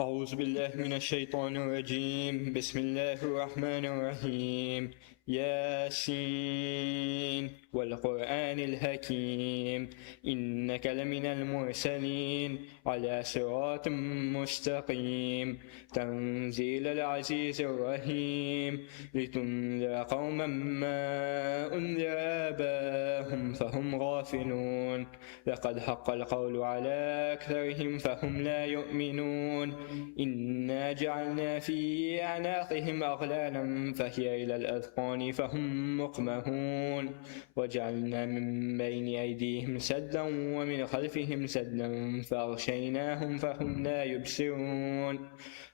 أعوذ بالله من الشيطان الرجيم. بسم الله الرحمن الرحيم. ياسين والقرآن الحكيم إنك لمن المرسلين على صراط مستقيم تنزيل العزيز الرحيم لتنذر قوما ما أنذر آباهم فهم غافلون لقد حق القول على أكثرهم فهم لا يؤمنون إنا جعلنا في أعناقهم أغلالا فهي إلى الأذقان فهم مقمحون وجعلنا من بين أيديهم سدا ومن خلفهم سدا فأغشيناهم فهم لا يبصرون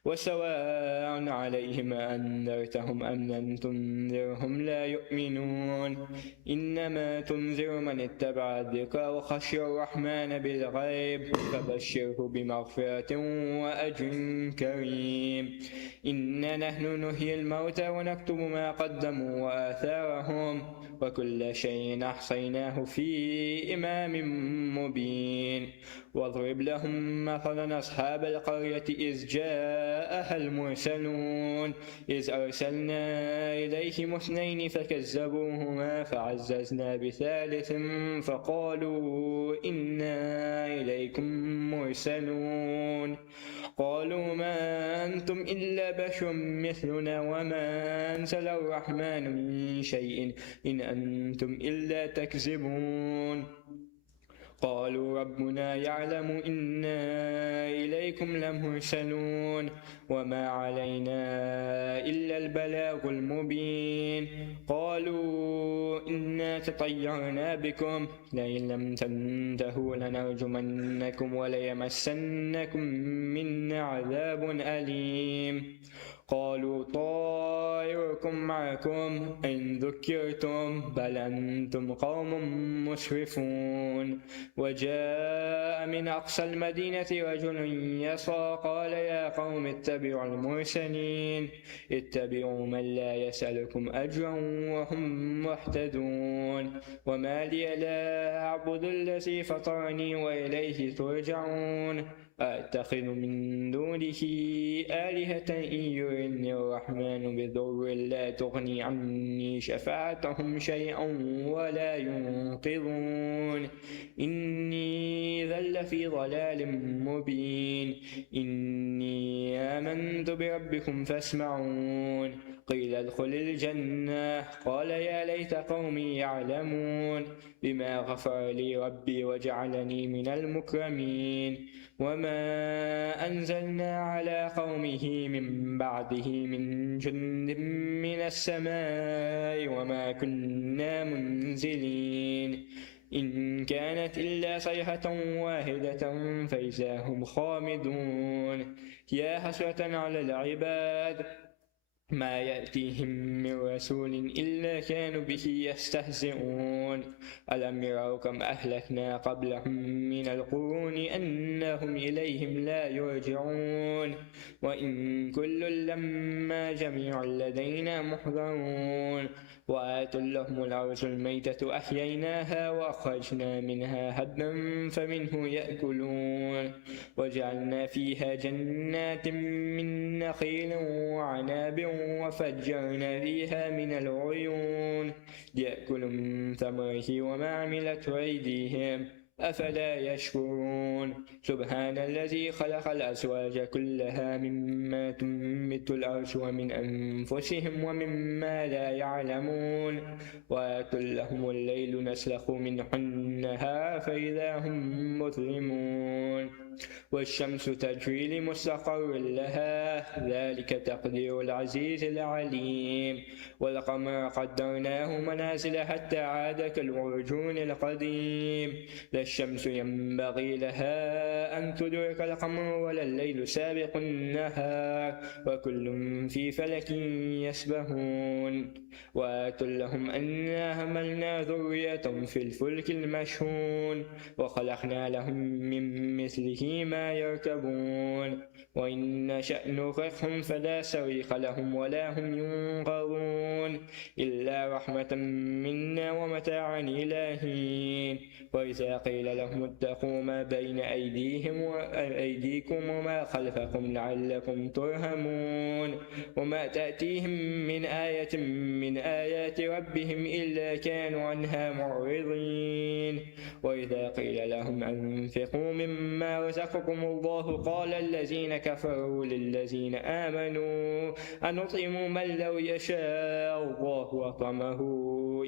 وسواء عليهم أنذرتهم أم لم تنذرهم لا يؤمنون إنما تنذر من اتبع الذكر وخشي الرحمن بالغيب فبشره بمغفرة وأجر كريم. إنا نحن نحيي الموتى ونكتب ما قدموا وآثارهم وكل شيء أحصيناه في إمام مبين. واضرب لهم مثلا أصحاب القرية إذ جاءها المرسلون إذ أرسلنا إليهم اثنين فكذبوهما فعززنا بثالث فقالوا إنا إليكم مرسلون قالوا ما أنتم إلا بشر مثلنا وما أنزل الرحمن من شيء إن أنتم إلا تكذبون. قالوا ربنا يعلم إنا إليكم لمرسلون وما علينا إلا البلاغ المبين. قالوا إنا تطيرنا بكم لئن لم تنتهوا لنرجمنكم وليمسنكم منا عذاب أليم. قالوا طائركم معكم إن ذكرتم بل أنتم قوم مسرفون. وجاء من أقصى المدينة رجل يسعى قال يا قوم اتبعوا المرسلين اتبعوا من لا يسألكم أجرا وهم مهتدون. وما لي لا أعبد الذي فطرني وإليه ترجعون أتخذ من دونه آلهة إن يردني الرحمن بضر لا تغني عني شفاعتهم شيئا ولا ينقذون. إني إذا لفي ضلال مبين. إني آمنت بربكم فاسمعون. قيل ادخل الجنة قال يا ليت قومي يعلمون بما غفر لي ربي وجعلني من المكرمين. وما أنزلنا على قومه من بعده من جند من السماء وما كنا منزلين إن كانت إلا صيحة واحدة فإذا هم خامدون. يا حسرة على العباد ما يأتيهم من رسول إلا كانوا به يستهزئون. ألم يروا كم أهلكنا قبلهم من القرون أنهم إليهم لا يرجعون. وإن كل لما جميع لدينا محضرون. وآتوا لهم الأرض الميتة أحييناها وأخرجنا منها هبا فمنه يأكلون. وجعلنا فيها جنات من نخيل وعناب وفجرنا فيها من العيون ليأكلوا من ثمره وما عملته أيديهم أفلا يشكرون. سبحان الذي خلق الأزواج كلها مما تنبت الأرض ومن أنفسهم ومما لا يعلمون. وآتوا لهم الليل نسلخ منه النهار فإذا هم مظلمون. والشمس تجري لمستقر لها ذلك تقدير العزيز العليم. والقمر قدرناه منازل حتى عاد كالعرجون القديم. لا الشمس ينبغي لها أن تدرك القمر ولا الليل سابق النهار وكل في فلك يسبحون. وآتوا لهم أنا حملنا ذرية في الفلك المشحون وخلقنا لهم من لمثله ما يركبون وإن نشأ نغرقهم فلا صريخ لهم ولا هم ينقذون إلا رحمة منا ومتاعا إلى حين وإذا قيل لهم اتقوا ما بين أيديكم وما خلفكم لعلكم ترحمون وما تأتيهم من آية من آيات ربهم إلا كانوا عنها معرضين وإذا قيل لهم أنفقوا مما رزقكم الله قال الذين كفروا للذين آمنوا أنطعم من لو يشاء الله أطعمه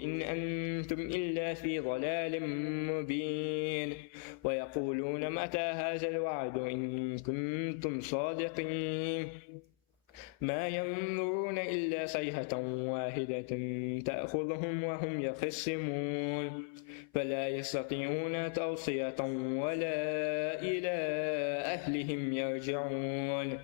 إن أنتم إلا في ضلال مبين ويقولون متى هذا الوعد إن كنتم صادقين ما ينظرون إلا صيحة واحدة تأخذهم وهم يخصمون فلا يستطيعون توصية ولا إلى أهلهم يرجعون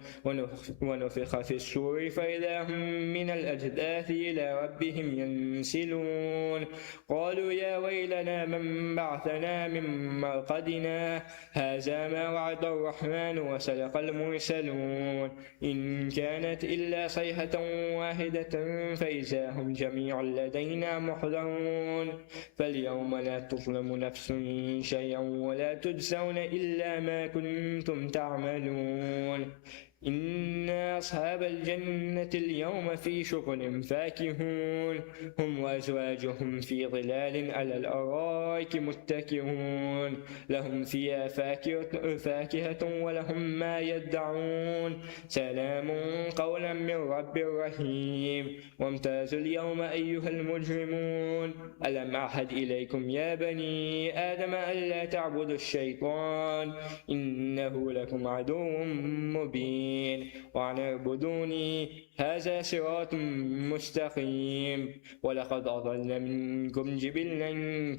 ونفخ في السور فإذا هم من الأجداث إلى ربهم ينسلون قالوا يا ويلنا من بعثنا من مرقدنا هذا ما وعد الرحمن وصدق المرسلون إن كانت إلا صيحة واحدة فإذا هم جميع لدينا محضرون فاليوم لا تظلم نفس شيئا ولا تجزون إلا ما كنتم تعملون إن أصحاب الجنة اليوم في شغل فاكهون هم وأزواجهم في ظلال على الأرائك متكئون لهم فيها فاكهة ولهم ما يدعون سلام قولا من رب رحيم وامتازوا اليوم أيها المجرمون ألم أعهد إليكم يا بني آدم ألا تعبدوا الشيطان إنه لكم عدو مبين وأن اعبدوني هذا صراط مستقيم ولقد أضل منكم جبلا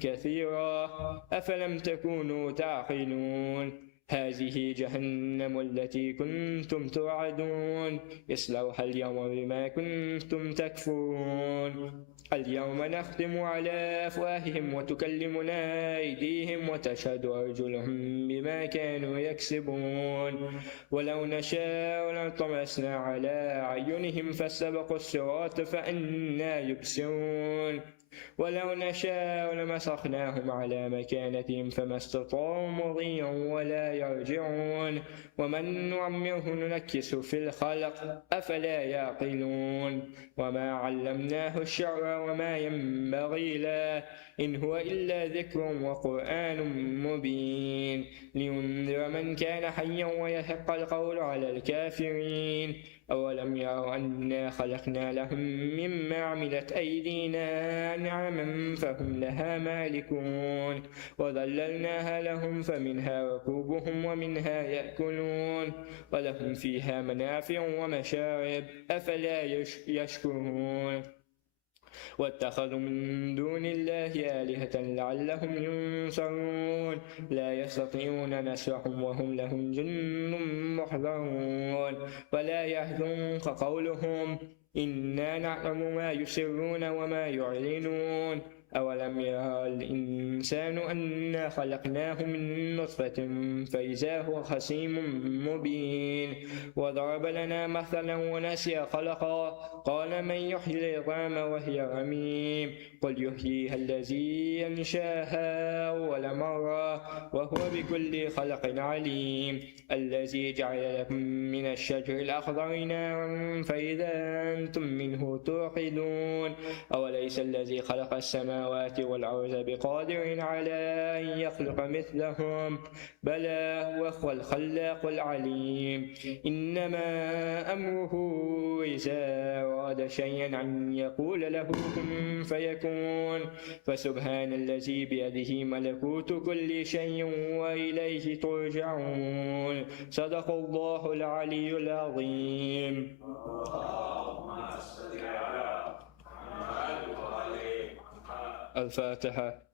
كثيرا أفلم تكونوا تعقلون هذه جهنم التي كنتم توعدون اصلوها اليوم بما كنتم تكفرون اليوم نختم على أفواههم وتكلمنا أيديهم وتشهد أرجلهم بما كانوا يكسبون ولو نشاء لطمسنا على أعينهم فاستبقوا الصراط فأنى يبصرون ولو نشاء لمسخناهم على مكانتهم فما استطاعوا مضيا ولا يرجعون ومن نعمره ننكسه في الخلق أفلا يعقلون وما علمناه الشعر وما ينبغي له إن هو إلا ذكر وقرآن مبين لينذر من كان حيا ويحق القول على الكافرين أولم يروا أنا خلقنا لهم مما عملت أيدينا نعما فهم لها مالكون وذللناها لهم فمنها ركوبهم ومنها يأكلون ولهم فيها منافع ومشارب أفلا يشكرون واتخذوا من دون الله آلهة لعلهم ينصرون لا يستطيعون نصرهم وهم لهم جند محضرون ولا يحزنك قولهم إنا نعلم ما يسرون وما يعلنون أولم يرى الإنسان أنا خلقناه من نطفة فإذا هو خصيم مبين وضرب لنا مثلا ونسي خلقا قال من يحيي العظام وهي رميم قل يحييها الذي أنشاها أول مرة وهو بكل خلق عليم الذي جعل لكم من الشجر الأخضر نارا فإذا أنتم منه توقدون أوليس الذي خلق السماوات والأرض بقادر على أن يخلق مثلهم بلى وهو الخلاق العليم إنما أمره إذا أراد شيئا أن يقول له كن فيكون فسبحان الذي بيده ملكوت كل شيء وإليه ترجعون صدق الله العلي العظيم. الفاتحة.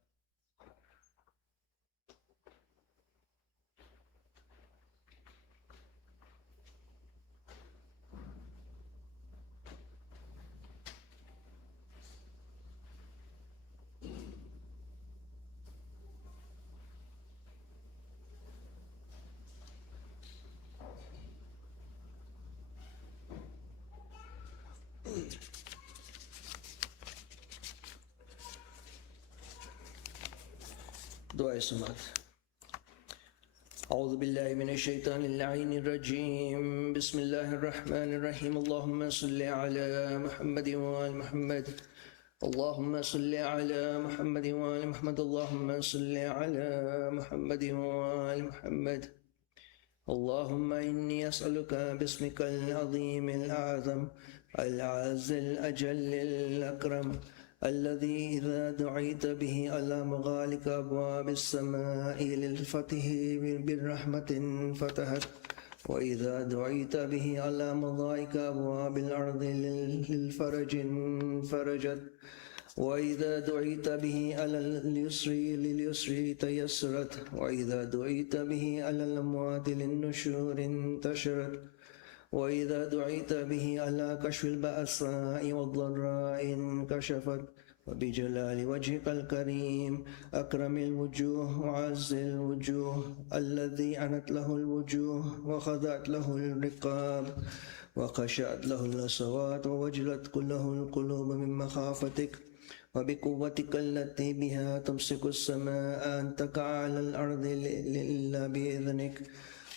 دعاء الصمات. أعوذ بالله من الشيطان اللعين الرجيم. بسم الله الرحمن الرحيم. اللهم صل على محمد وآل محمد. اللهم صل على محمد وآل محمد. اللهم صل على محمد وآل محمد. اللهم إني أسألك باسمك العظيم الأعظم العز الأجل الأكرم الذي إذا دعيت به على مغالق أبواب السماء للفتح بالرحمة فتحت، وإذا دعيت به على مضائق أبواب الأرض للفرج فرجت، وإذا دعيت به على اليسر لليسر تيسرت، وإذا دعيت به على الأموات للنشور انتشرت، وإذا دعيت به على كشف البأساء والضراء انكشفت. وبجلال وجهك الكريم أكرم الوجوه وعز الوجوه الذي عنت له الوجوه وخضعت له الرقاب وخشعت له الأصوات ووجلت كله القلوب من مخافتك، وبقوتك التي بها تمسك السماء أن تقع على الأرض إلا بإذنك،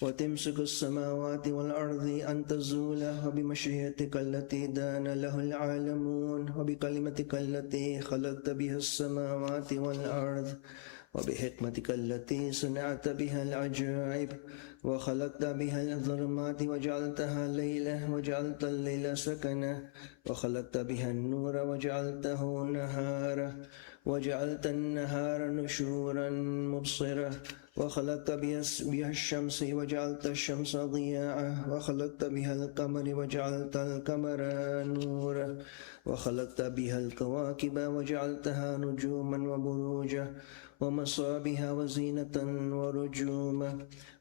وتمسك السماوات والأرض أن تزولا، وبمشيئتك التي دان له العالمون، وبكلمتك التي خلقت بها السماوات والأرض، وبحكمتك التي صنعت بها العجائب، وخلقت بها الظلمات وجعلتها ليلة وجعلت الليل سكنة، وخلقت بها النور وجعلته نهارا، وجعلت النهار نشورا مبصرة، وخلقت بها الشمس وجعلت الشمس ضياء، وخلقت بها القمر وجعلت القمر نورا، وخلقت بها الكواكب وجعلتها نجوما وبروجا ومصابيح وزينة ورجوما،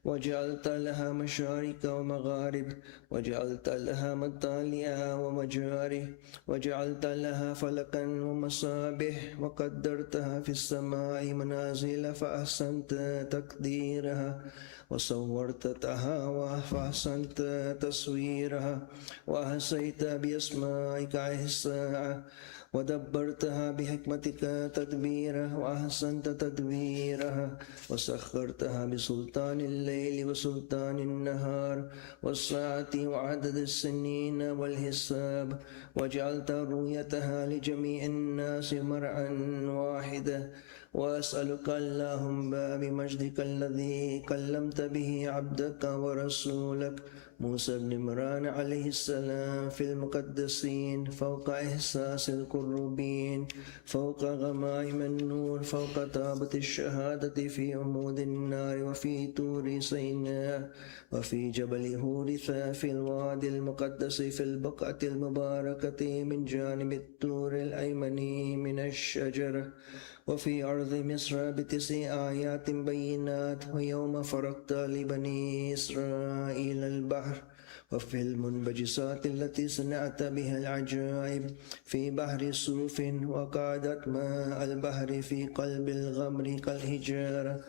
وجعلت لها مشارق ومغارب، وجعلت لها مطالع ومجاري، وجعلت لها فلكا ومصابيح، وقدرتها في السماء منازل فأحسنت تقديرها، وصورتها فأحسنت تصويرها، وأحصيت بأسمائك إحصاء، ودبرتها بحكمتك تدبيرا، وأحسنت تدبيرها، وسخرتها بسلطان الليل وسلطان النهار والساعة وعدد السنين والحساب، وجعلت رؤيتها لجميع الناس مرعا واحدا. وأسألك اللهم بمجدك الذي كلمت به عبدك ورسولك موسى بن عمران عليه السلام في المقدسين، فوق إحساس الكروبين، فوق غمائم النور، فوق تابة الشهادة في عمود النار، وفي طور سيناء، وفي جبل هورثا، في الوادي المقدس، في البقعة المباركة من جانب الطور الأيمن من الشجرة، وفي أرض مصر ب9 آيات بينات، ويوم فرقت لبني إسرائيل البحر، وفي المنبجسات التي صنعت بها العجائب في بحر صوف، وقعدت ماء البحر في قلب الغمر كالحجارة،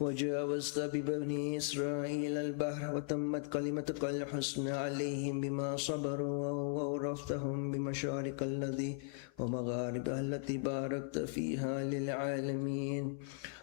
وجاوزت ببني إسرائيل البحر، وتمت كلمتك الحسنى عليهم بما صبروا، وأورثتهم بمشارق الذي ومغاربها التي باركت فيها للعالمين،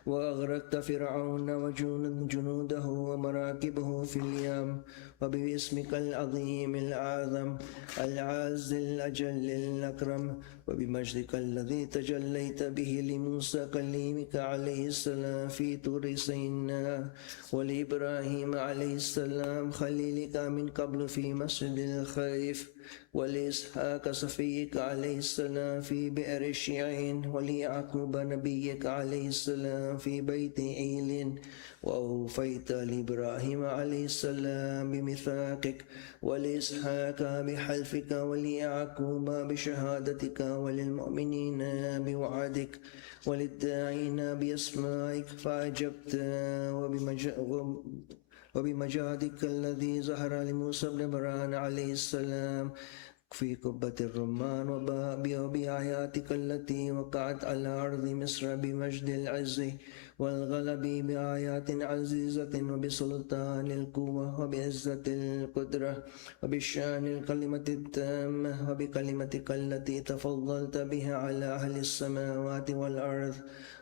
وأغرقت فرعون وجنوده ومراكبه في اليم، وباسمك العظيم الأعظم العز الأجل الأكرم، وبمجدك الذي تجليت به لموسى كليمك عليه السلام في طور سيناء، ولإبراهيم عليه السلام خليلك من قبل في مسجد الخيف، ولإسحاق صفيك عليه السلام في بئر الشعين، وليعقوب نبيك عليه السلام في بيت عيل، وأوفيت لإبراهيم عليه السلام بميثاقك، ولإسحاق بحلفك، وليعقوب بشهادتك، وللمؤمنين بوعدك، وللداعين بأسمائك فأجبت، وبمجادك الذي ظهر لموسى بن عمران عليه السلام في قبة الرمان، وبآياتك التي وقعت على أرض مصر بمجد العز والغلب، بآيات عزيزة وبسلطان القوة وبعزة القدرة وبشان الكلمة التامة، وبكلمتك التي تفضلت بها على أهل السماوات والأرض،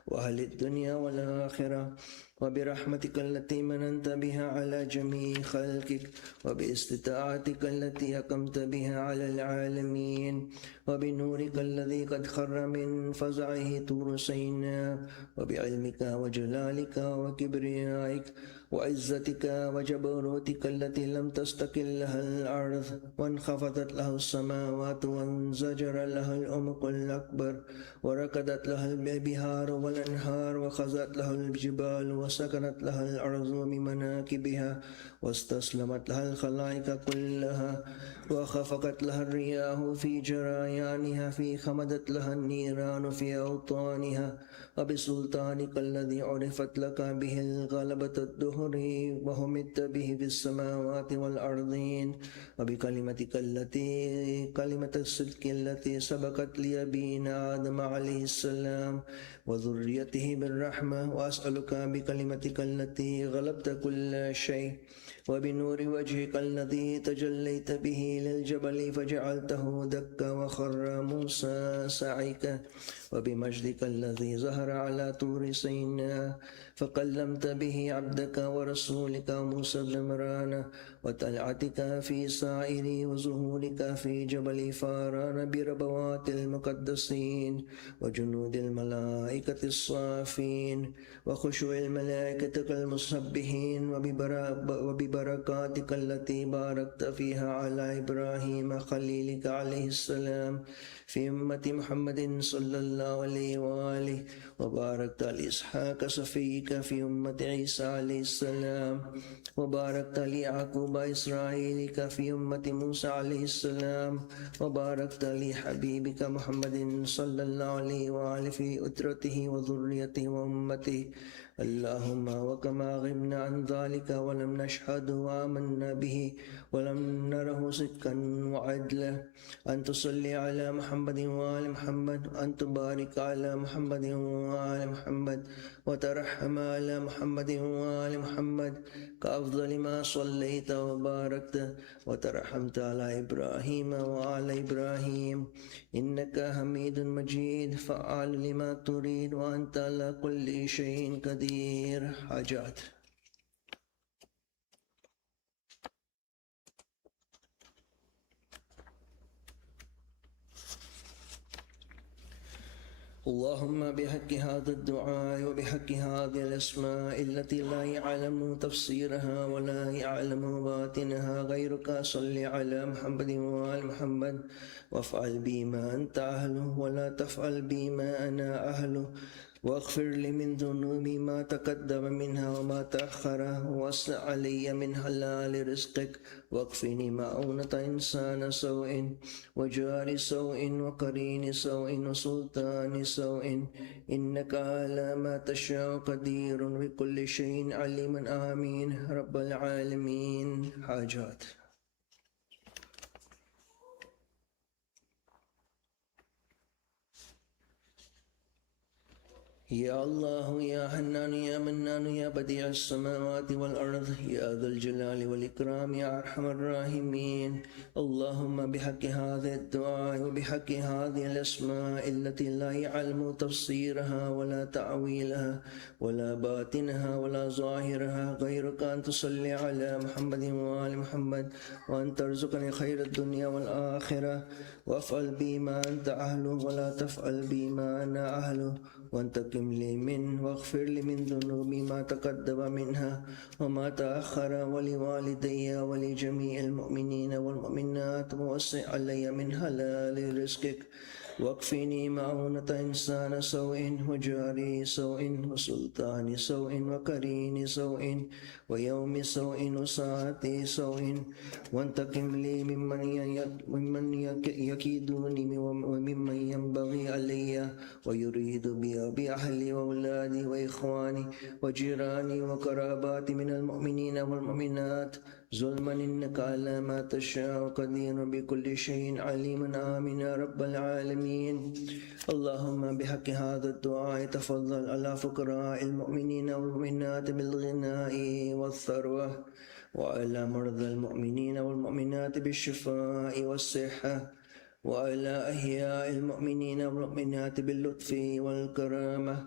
وأهل الدنيا والآخرة، وبرحمتك التي مننت بها على جميع خلقك، وباستطاعتك التي أقمت بها على العالمين، وبنورك الذي قد خر من فزعه طور سيناء، وبعلمك وجلالك وكبريائك وعزتك وجبروتك التي لم تستقل لها الأرض وانخفضت له السماوات وانزجر لها الأمق الأكبر وركضت لها البحار والأنهار وخزت لها الجبال وسكنت لها الأرض بمناكبها واستسلمت لها الخلائق كلها وخفقت لها الرياح في جريانها في خمدت لها النيران في أوطانها، وبسلطانك الذي عرفت لك به الغلبة الدهر وهمت به في السماوات والأرضين، وبكلمتك كلمة الصدق التي سبقت لأبينا آدم عليه السلام وذريته بالرحمة، وأسألك بكلمتك التي غلبت كل شيء وبنور وجهك الذي تجليت به للجبل فجعلته دكا وخر موسى صعقا، وبمجدك الذي ظهر على طور سيناء فكلمت به عبدك ورسولك موسى بن عمران، وطلعتك في سائر وظهورك في جبل فاران بربوات المقدسين وجنود الملائكة الصافين وخشوع الملائكة المسبحين، وببركاتك التي باركت فيها على إبراهيم خليلك عليه السلام في أمة محمد صلى الله عليه وآله، وباركت على إسحاق صفيك في أمة عيسى عليه السلام، وباركت ليعقوب إسرائيلك في أمة موسى عليه السلام، وباركت لحبيبك محمد صلى الله عليه وآله في أترته وذريته وأمته. اللهم وكما غبنا عن ذلك ولم نشهد وآمنا به ولم نره صدقا وعدلا، أن تصلي على محمد وآل محمد، أن تبارك على محمد وآل محمد، وترحم على محمد وآل محمد كأفضل ما صليت وباركت وترحمت على إبراهيم وآل إبراهيم إنك حميد مجيد فعال لما تريد وأنت على كل شيء قدير. حاجات. اللهم بحق هذا الدعاء وبحق هذه الأسماء التي لا يعلم تفسيرها ولا يعلم باطنها غيرك، صل على محمد وآل محمد وافعل بي ما أنت أهله ولا تفعل بي ما أنا أهله، واغفر لي من ذنوبي ما تقدم منها وما تأخر، واسع علي من حلال رزقك، واكفني مؤونة إنسان سوء وجار سوء وقرين سوء وسلطان سوء، إنك على ما تشاء قدير بكل شيء عليم. آمين رب العالمين. حاجات. يا الله يا حنان يا منان يا بديع السماوات والأرض يا ذا الجلال والإكرام يا أرحم الراحمين، اللهم بحق هذا الدعاء وبحق هذه الأسماء التي لا يعلم تفسيرها ولا تعويلها ولا باطنها ولا ظاهرها غيرك، أن تصلي على محمد وآل محمد، وأن ترزقني خير الدنيا والآخرة، وافعل بي ما أنت أهله ولا تفعل بي ما أنا أهله، وانتقم لي منه واغفر لي من ذنوبي ما تقدم منها وما تأخر، ولوالدي ولجميع المؤمنين والمؤمنات، ووسع علي من حلال رزقك، واكفني مؤونة إنسان سوء وجاري سوء وسلطان سوء وقرين سوء ويوم سوء وساعة سوء، وانتقم لي ممن يكيدوني وممن ينبغي علي ويريد بي بأهلي وأولادي وإخواني وجيراني وقراباتي من المؤمنين والمؤمنات ظلما، إنك على ما تشاء قدير بكل شيء عليم. آمين يا رب العالمين. اللهم بحق هذا الدعاء تفضل على فقراء المؤمنين والمؤمنات بالغناء والثروة، وعلى مرضى المؤمنين والمؤمنات بالشفاء والصحة، وعلى أحياء المؤمنين والمؤمنات باللطف والكرامة،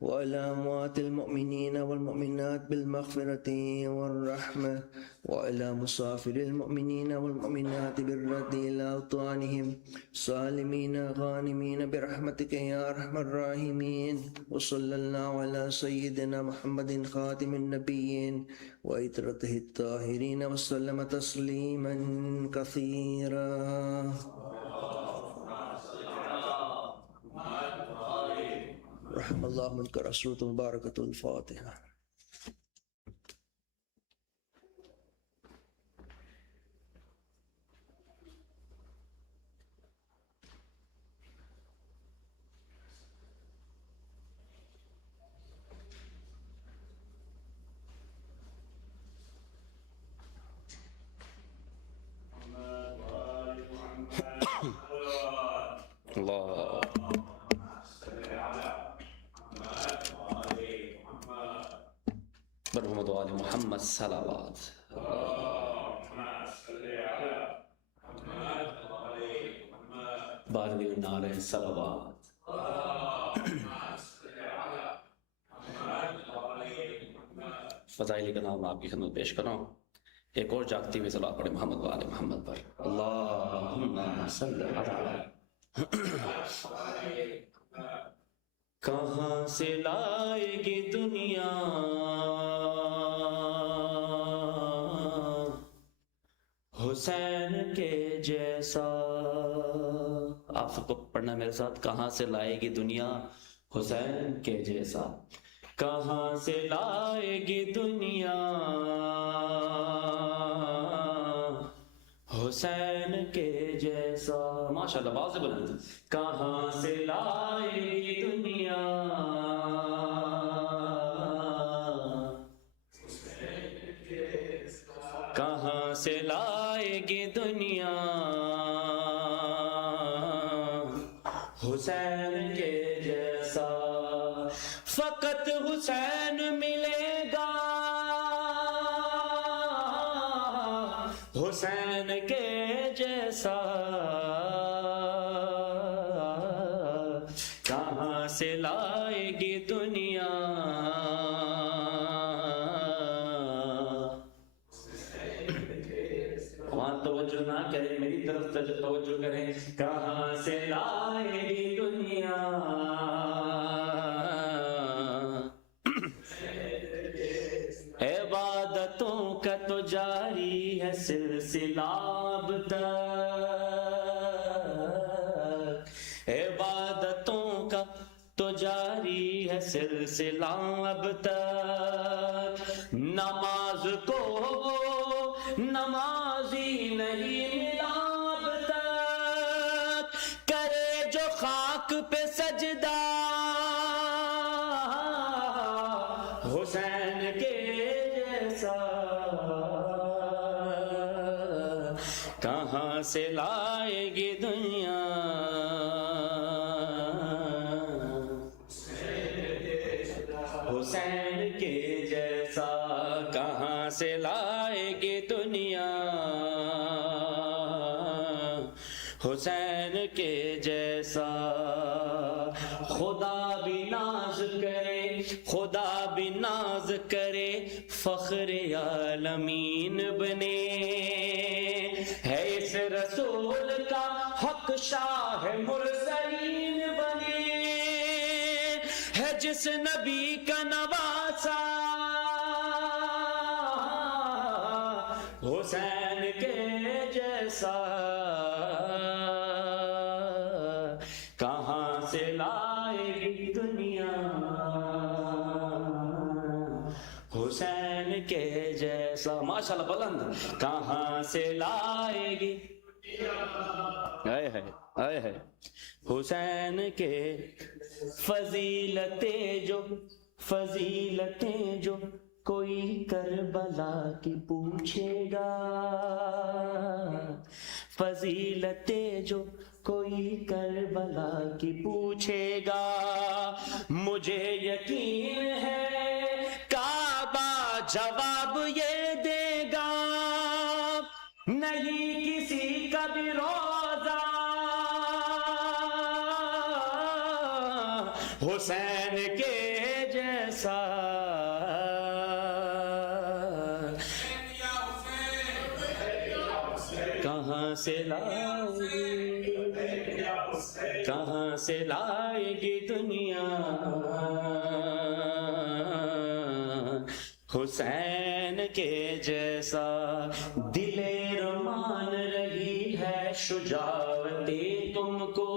وعلى أموات المؤمنين والمؤمنات بالمغفرة والرحمة وعلى مسافر المؤمنين والمؤمنات بالرد إلى أوطانهم سالمين غانمين برحمتك يا أرحم الراحمين. وصلى الله على سيدنا محمد خاتم النبيين وإترته الطاهرين وسلم تسليما كثيرا. رحم الله منك رسول مباركة الفاتحة. الله برحمة آل محمد صلوات. بارد النار صلوات. فضائل کا نام آپ کی خدمت پیش کروں. ایک اور جاگتی ہوئی صلوات پڑھیں محمد و آل محمد پر. اللہم صلی علی. کہاں سے لائے گی دنیا حسین کے جیسا. آپ سب کو پڑھنا میرے ساتھ. کہاں سے لائے گی دنیا حسین کے جیسا. کہاں سے لائے گی دنیا حسین کے جیسا. ماشاءاللہ بہت سے بلند. کہاں سے لائے گی دنیا کہاں سے لائے گی دنیا حسین کے جیسا. فقط حسین ملے گا حسین کے جیسا. کہاں سے لائے گی دنیا وہاں توجہ نہ کریں میری طرف توجہ کریں. کہاں سے لائے گی دنیا عبادتوں کا تو جاری ہے سلسلہ اب تک. عبادتوں کا تو جاری ہے سلسلہ اب تک. نماز کو نمازی نہیں ملا اب تک. کرے جو خاک پہ سجدہ حسین کے جیسا. کہاں سے لائے گی دنیا حسین کے جیسا. کہاں سے لائے گی دنیا حسین کے جیسا. خدا بھی ناز کرے خدا بھی ناز کرے فخر عالمین بنے. ہے اس رسول کا حق شاہ مرسلین بنے. ہے جس نبی کا نواسا حسین کے جیسا. کہاں سے لائے گی دنیا حسین کے جیسا. ماشاءاللہ بلند. کہاں سے لائے گی آئے ہے حسین کے. فضیلتیں جو کوئی کربلا کی پوچھے گا. فضیلتیں جو کوئی کربلا کی پوچھے گا. مجھے یقین ہے کعبہ جواب یہ دے گا. نہیں کسی کا بھی روزہ حسین کے کہاں سے لائے گی، کہاں سے لائے گی دنیا حسین کے جیسا؟ دل رمان رہی ہے شجاعتیں تم کو،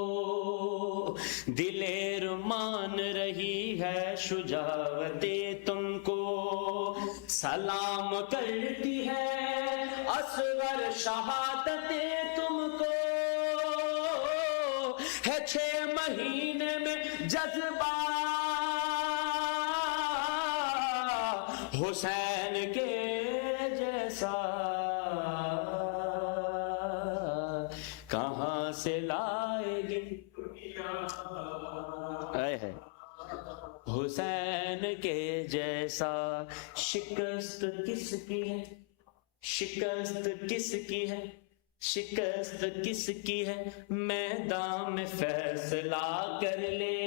دل رمان رہی ہے شجاعتیں تم کو، سلام کرتی ہے اصغر شہادتیں تم کو، ہے 6 مہینے میں جذبہ حسین کے جیسا، کہاں سے لائے گی ہے حسین کے جیسا؟ شکست کس کی ہے، شکست کس کی ہے، شکست کس کی ہے؟ میدان میں فیصلہ کر لے،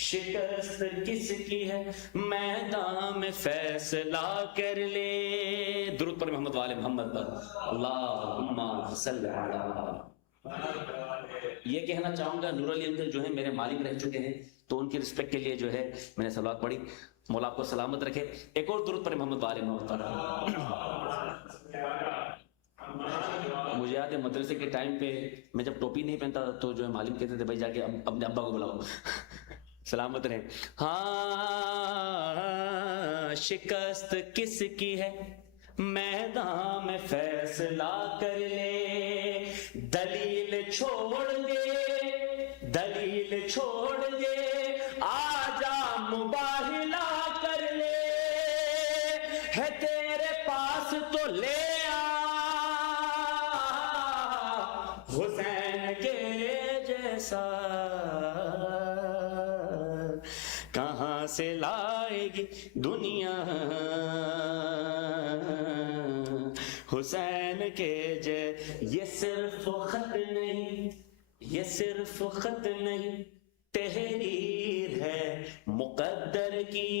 شکست کس کی ہے؟ میدان میں فیصلہ کر لے۔ درود پر محمد والے محمد پر اللہم صلی علی۔ یہ کہنا چاہوں گا، نور علی اندر جو ہے میرے مالک رہ چکے ہیں، تو ان کی رسپیکٹ کے لیے جو ہے میں نے سلوات پڑھی، مولا آپ کو سلامت رکھے۔ ایک اور درود پر محمد والے محمد پر۔ مجھے یاد ہے مدرسے کے ٹائم پہ میں جب ٹوپی نہیں پہنتا تو جو ہے معلم کہتے تھے بھائی جا کے اپنے ابا کو بلاؤ، سلامت رہے۔ ہاں شکست کس کی ہے؟ میدان میں فیصلہ کر لے، دلیل چھوڑ دے، دلیل چھوڑ دے، آجا مباہلہ کر لے، ہے تیرے پاس تو لے آ حسین کے جیسا، کہاں سے لائے گی دنیا حسین کے یہ صرف خط نہیں، یہ صرف خط نہیں، تحریر ہے مقدر کی،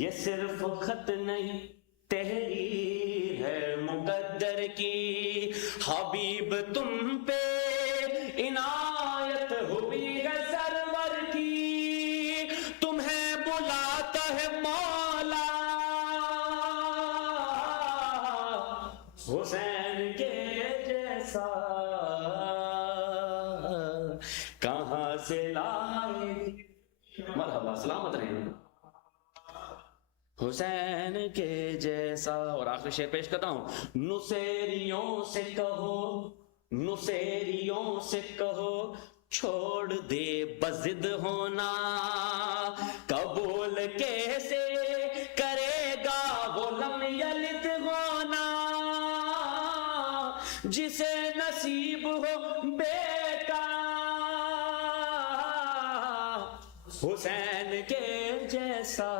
یہ صرف خط نہیں، تحریر ہے مقدر کی، حبیب تم پہ عنایت ہوئی ہے سرور کی، تمہیں بلاتا ہے مولا حسین کے جیسا، کہاں سے لائے؟ مرحبا، سلامت رہیں حسین کے جیسا۔ اور آخری شعر پیش کرتا ہوں، نصیریوں سے کہو، نصیریوں سے کہو چھوڑ دے بضد ہونا، قبول کیسے کرے گا وہ لم یلد ہونا، جسے نصیب ہو بیٹا حسین کے جیسا،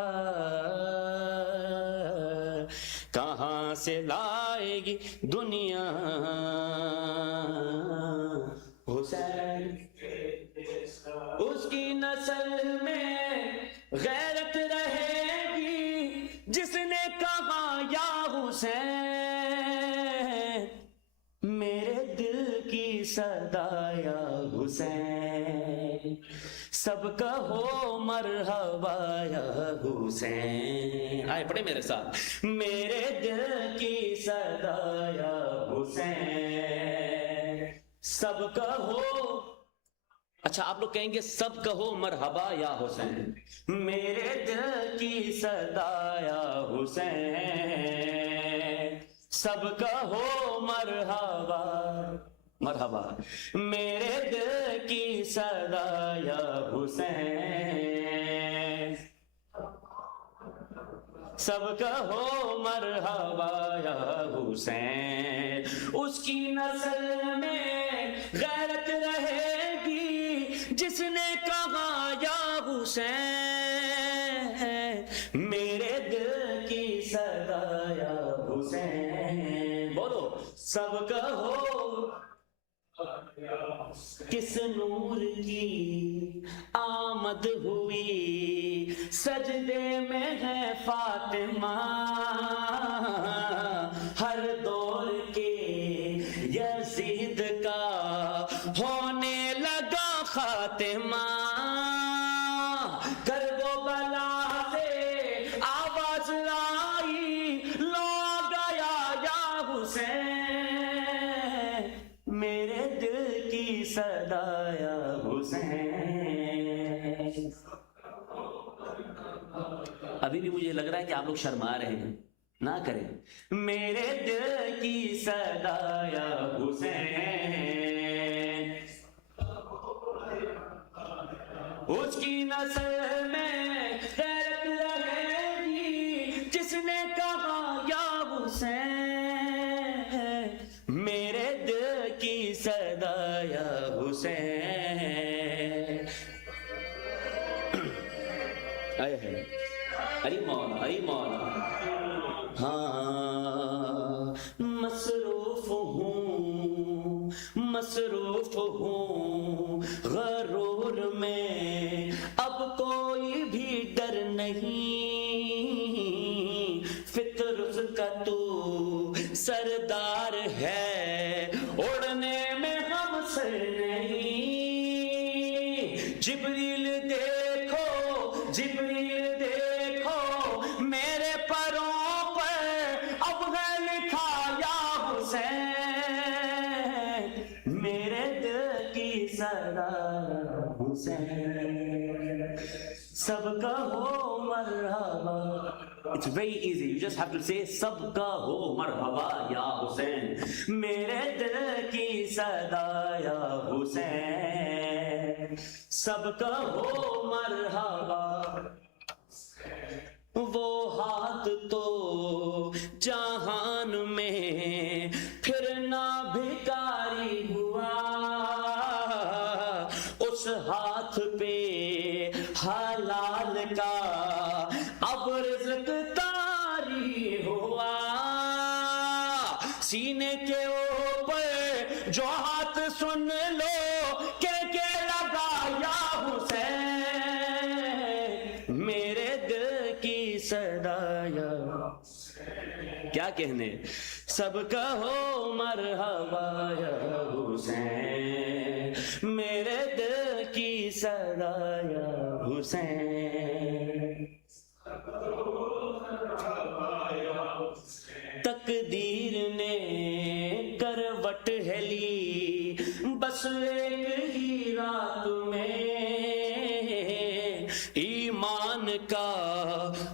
کہاں سے لائے گی دنیا حسین اس کی نسل میں غیرت رہے گی، جس نے کہا یا حسین میرے دل کی صدا یا حسین، سب کہو مرحبا یا حسین۔ آئے پڑھے میرے ساتھ، میرے دل کی صدا یا حسین، سب کہو، اچھا آپ لوگ کہیں گے سب کہو مرحبا یا حسین، میرے دل کی صدا یا حسین، سب کہو مرحبا مرحبا، میرے دل کی صدا یا حسین، سب کہو مرحبا یا حسین، اس کی نسل میں غیرت رہے گی، جس نے کہا یا حسین میرے دل کی صدا یا حسین، بولو سب کہو، کس نور کی آمد ہوئی سجدے میں ہے فاطمہ ہر دور کے یزید کا ہونے لگا خاتمہ کرب و بلا سے آواز آئی لو گیا یا حسین میرے دل کی صدا یا حسین. ابھی بھی مجھے لگ رہا ہے کہ آپ لوگ شرما رہے ہیں, نہ کریں. میرے دل کی صدا یا حسین اس کی نسل میں غیرت رہے گی جس نے کہا یا حسین میرے دل کی صدا یا حسین. آئے ہے ارے مولا ارے مولا. ہاں مصروف ہوں غرور میں اب کوئی بھی ڈر نہیں فطر کا تو سردار ہے اڑنے میں ہم سر نہیں. جبریل دیکھو میرے پروں پر اب ہے لکھا یا حسین میرے دل کی صدا حسین. سب کا ہو مرحبا. It's very easy. You just have to say سب کا ہو مرحبا یا حسین میرے دل کی صدا یا حسین. سب کا ہو مرحبا. وہ ہاتھ تو جہان میں پھر نہ بھکاری ہوا اس ہاتھ پہ حلال کا اب رزق طاری ہوا. سینے کے اوپر جو ہاتھ سن لو کہ لگا یا حسین میرے دل کی صدا یا کیا کہنے. سب کا ہو مرحبا یا حسین میرے دل کی صدا یا حسین. تقدیر نے کروٹ ہلی بس ایک ہی رات میں ایمان کا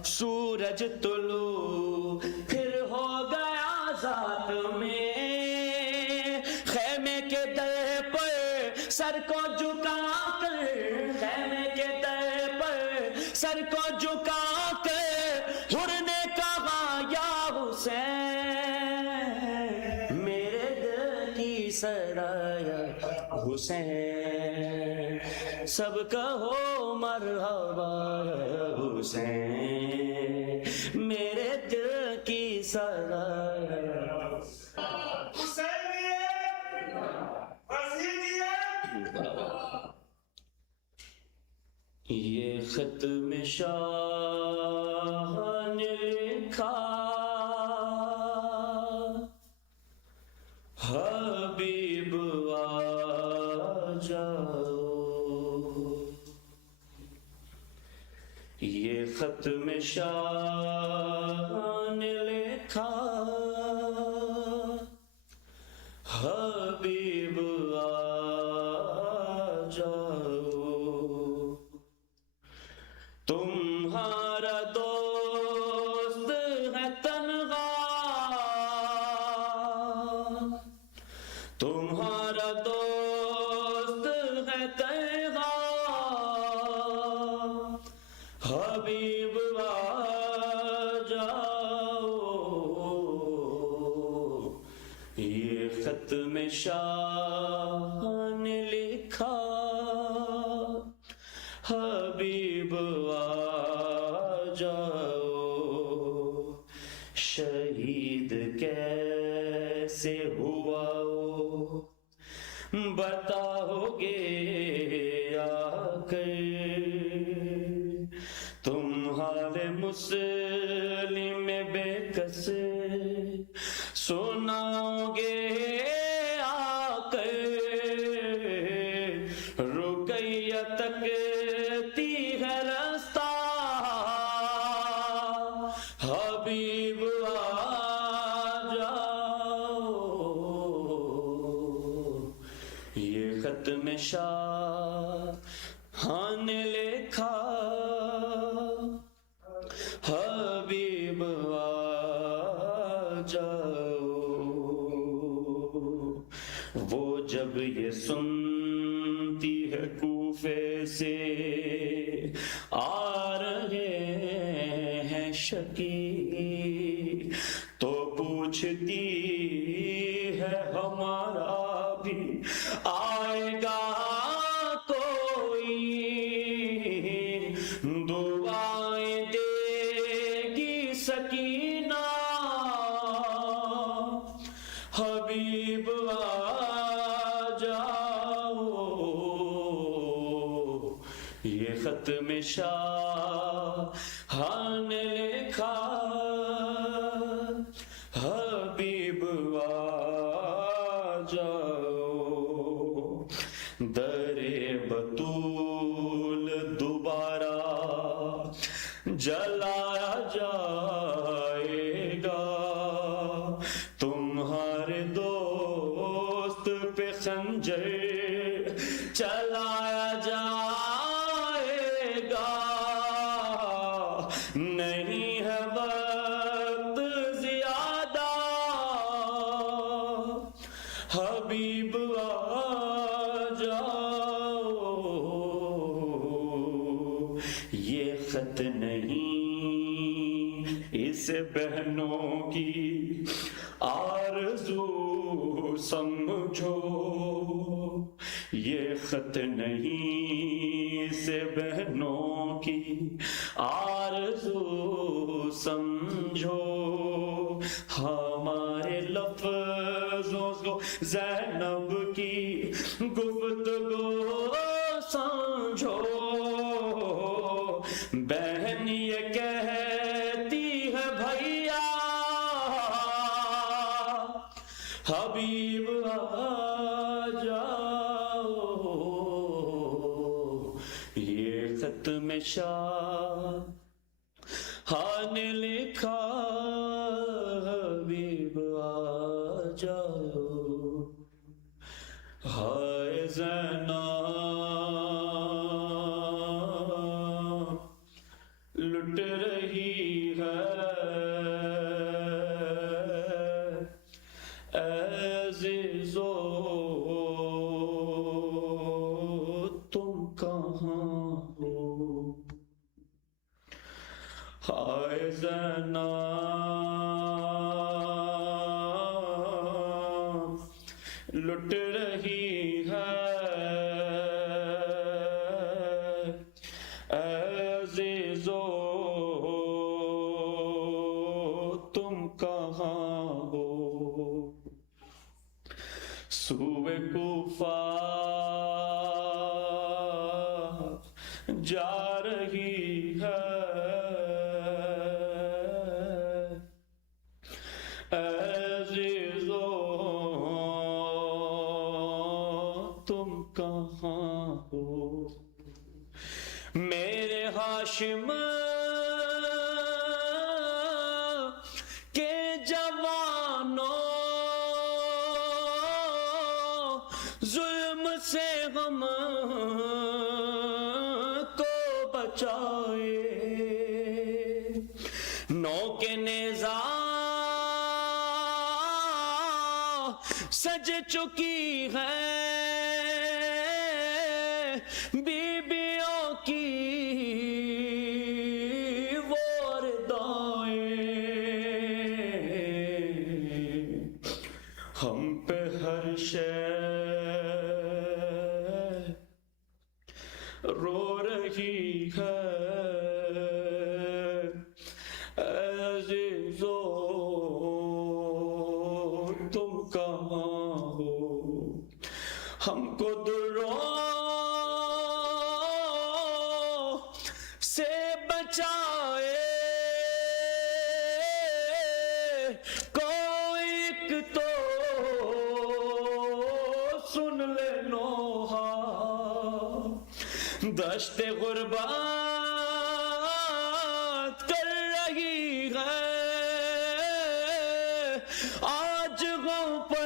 سورج طلوع پھر ہو گیا ذات میں. خیمے کے در پر سر کو جھکا کر خیمے کے در پر سر کو جھکا کر حر نے کہا یا حسین میرے دل کی صدا یا حسین. سب کا ہو مرحبا یا حسین میرے دل کی صدا یا یہ خط میں شاہ نے لکھا حبیب آ جاؤ. یہ خط میں شاہ نے لکھا حبیب آ جاؤ. تمہارا دوست ہے تنہا تمہارا دوست ہے تنہا حبیب آ جاؤ. یہ خط میں شاہ نے لکھا حبیب آ جاؤ. شہید کیسے ہوا بتاؤ گے آ کر تم حال مسلم بے کس سناؤ گے آ کر رقیہ تکتی ہے رستہ حبیب آ جاؤ یہ ختم شاہ نے لکھا حبیب آ جاؤ وہ جب یہ سنتی ہے کوفے سے آ رہے ہیں شکی تو پوچھتی ہے ہمارا بھی آئے گا کوئی دعائیں دے گی سکینہ حبیب آ جاؤ یہ ختم شاہ نے لکھا حبیب آ جاؤ در بطول دوبارہ جلایا جائے گا تمہارے دوست پہ خنجر چلایا جائے گا نہیں ہے وقت زیادہ حبیب آ جاؤ یہ خط نہیں اس بہنوں کی آرزو سمجھو یہ خط نہیں سے بہنوں کی آرزو سمجھو ہمارے لفظوں کو زینب کی گفتگو سمجھو بہن یہ کہتی ہے بھیا حبیب آ جاؤ یہ ختم شاہ نے لکھا حبیب آ جاؤ ہائے زینب لٹ رہی ہے عزیزو تم کہاں ہو ہائے زینب لٹ رہی ہے عزیزو تم کہاں ہو سوئے کوفہ جا رہی ہے عزیزو تم کہاں ہو میرے ہاشم کے جوانوں ظلم سے ہم کو بچائے نو کے نیزہ سج چکی ہے بیبیوں کی وہ ردائیں ہم پہ ہر شے رو رہی ہے عزیزو تم کہاں ہو ہم کو دروں کوئی ایک تو سن لے نوحہ دشت غربت کر رہی ہے آج غم پہ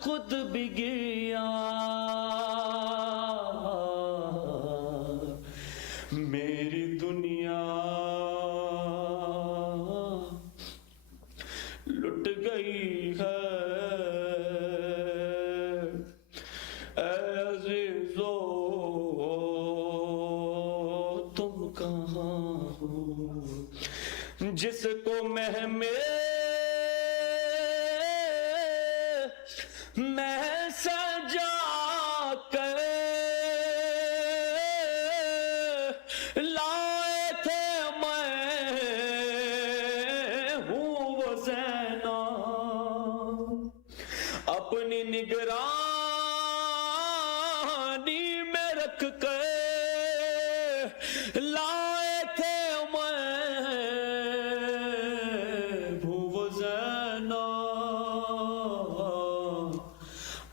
خود بھی گیا میری دنیا لٹ گئی ہے اے عزیزو تم کہاں ہو جس کو میں سجا کر لائے تھے میں ہوں وہ زینا اپنی نگرانی میں رکھ کر لائے تھے میں ہوں وہ زینا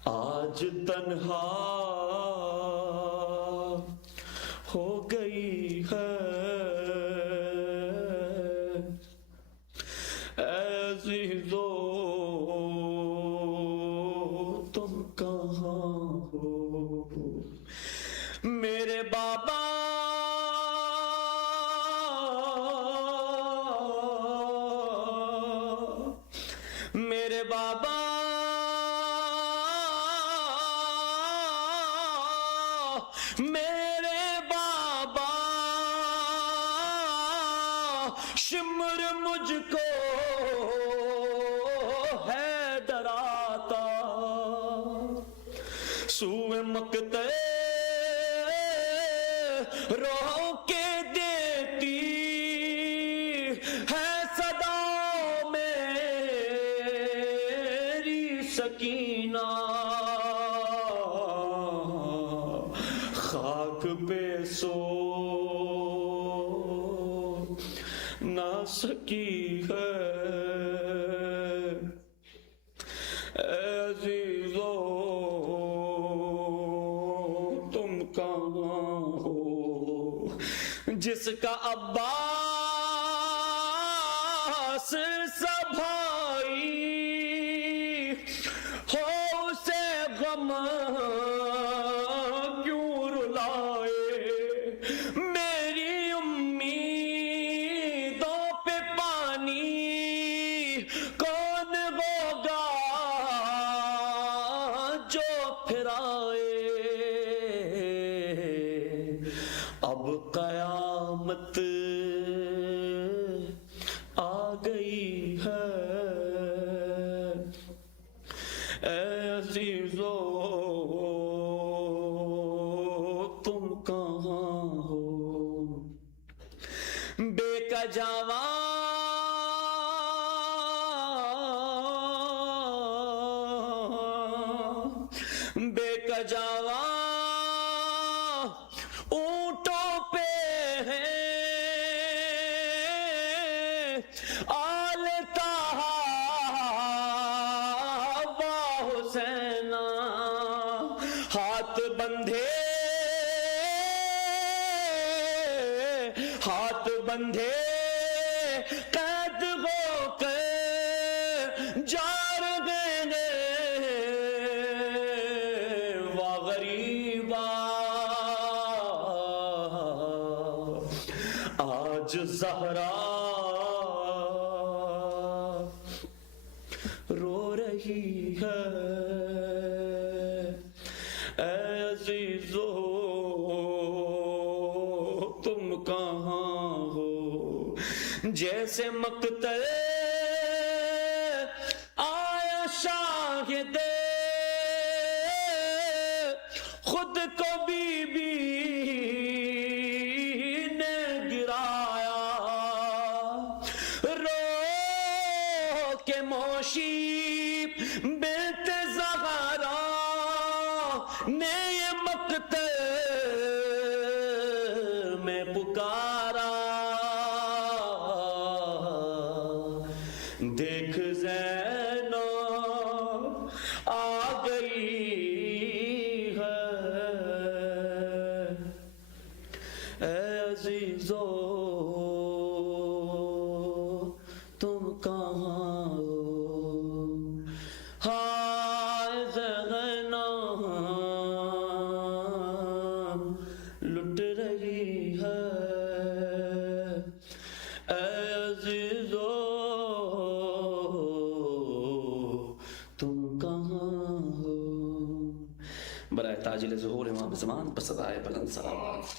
آج تنہا ہو گئی ہے عزیزو تم کہاں ہو میرے بابا میرے بابا میرے بابا شمر مجھ کو ہے ڈراتا سوئے مقتے رو کے دیتی ہے صدا میری سکینہ خاک پہ سو نہ سکی ہے عزیزو تم کہاں ہو جس کا عباس سا بھائی ہو اسے غم کیوں رلائے میری امیدوں پہ پانی کون ہوگا جو پھرائے اب قیامت آ گئی ہے اے عزیزو تم کہاں ہو بے کجاواں بے کجاواں اونٹوں پہ ہے آل طہا و حسینہ ہاتھ بندھے قید ہو کے جا رہے وا غریبا آج زہرا رو رہی ہے اے عزیزو تم کہاں ہو جیسے مقتل آیا شاہد خود کو بی بی نے گرایا رو کے موشی بنت زہرا نے یہ مقتل میں پکارا तुम कहाँ हो हाय ज़हनाम लुट रही है ऐ अज़ीज़ो तुम कहाँ हो बराए ताजिल ज़ुहूर इमाम ज़मान पर सदाए बुलंद सलावत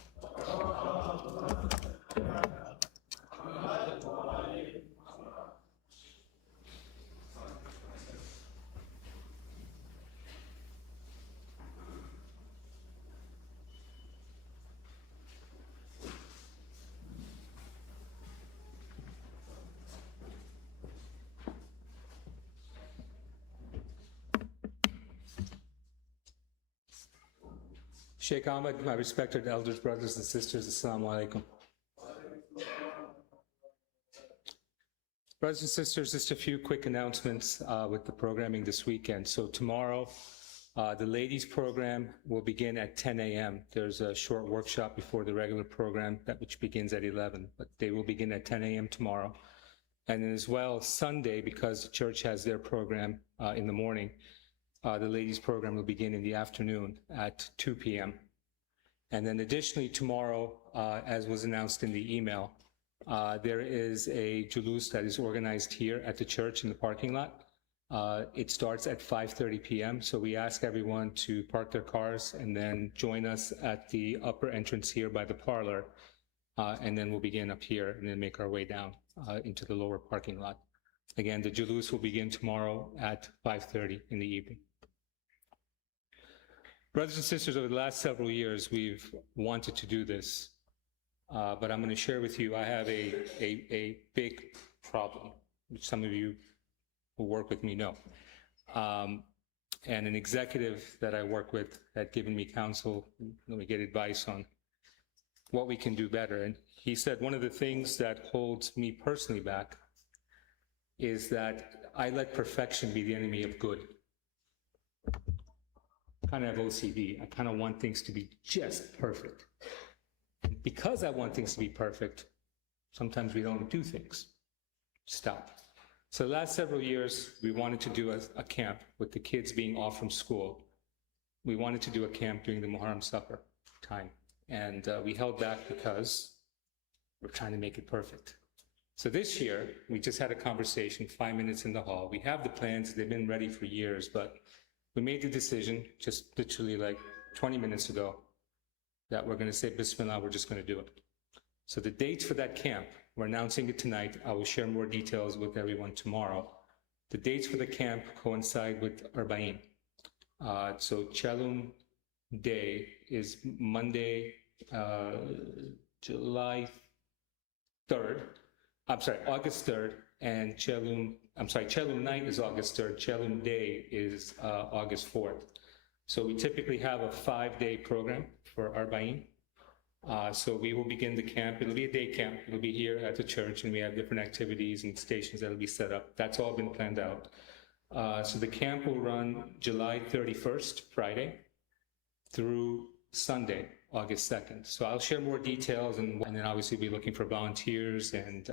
Sheikh Ahmed, my respected elders, brothers and sisters, Assalamu alaikum. Brothers and sisters, just a few quick announcements with the programming this weekend. So tomorrow, the ladies program will begin at 10 a.m. There's a short workshop before the regular program, which begins at 11, but they will begin at 10 a.m. tomorrow. And then as well, Sunday, because the church has their program in the morning, the ladies program will begin in the afternoon at 2 p.m. And then additionally tomorrow, as was announced in the email, there is a julus that is organized here at the church in the parking lot. It starts at 5:30 p.m. So we ask everyone to park their cars and then join us at the upper entrance here by the parlor. And then we'll begin up here and then make our way down into the lower parking lot. Again, the julus will begin tomorrow at 5:30 in the evening. Brothers and sisters, over the last several years, we've wanted to do this, but I'm going to share with you, I have a big problem, which some of you who work with me know. And an executive that I work with had given me counsel, let me get advice on what we can do better. And he said one of the things that holds me personally back is that I let perfection be the enemy of good. I kind of have OCD. I kind of want things to be just perfect. Because I want things to be perfect, sometimes we don't do things. Stop. So the last several years, we wanted to do a camp with the kids being off from school. We wanted to do a camp during the Muharram supper time. And we held back because we're trying to make it perfect. So this year, we just had a conversation, 5 minutes in the hall. We have the plans, they've been ready for years, but we made the decision just literally like 20 minutes ago that we're going to say, Bismillah, we're just going to do it. So the dates for that camp, we're announcing it tonight. I will share more details with everyone tomorrow. The dates for the camp coincide with Arba'in. So Chalum Day is Monday, August 3rd, and Chalum night is August 3rd, Chalum Day is August 4th. So we typically have a 5-day program for Arba'in. So we will begin the camp. It'll be a day camp. It'll be here at the church, and we have different activities and stations that'll be set up. That's all been planned out. So the camp will run July 31st, Friday, through Sunday, August 2nd. So I'll share more details, and then obviously be looking for volunteers and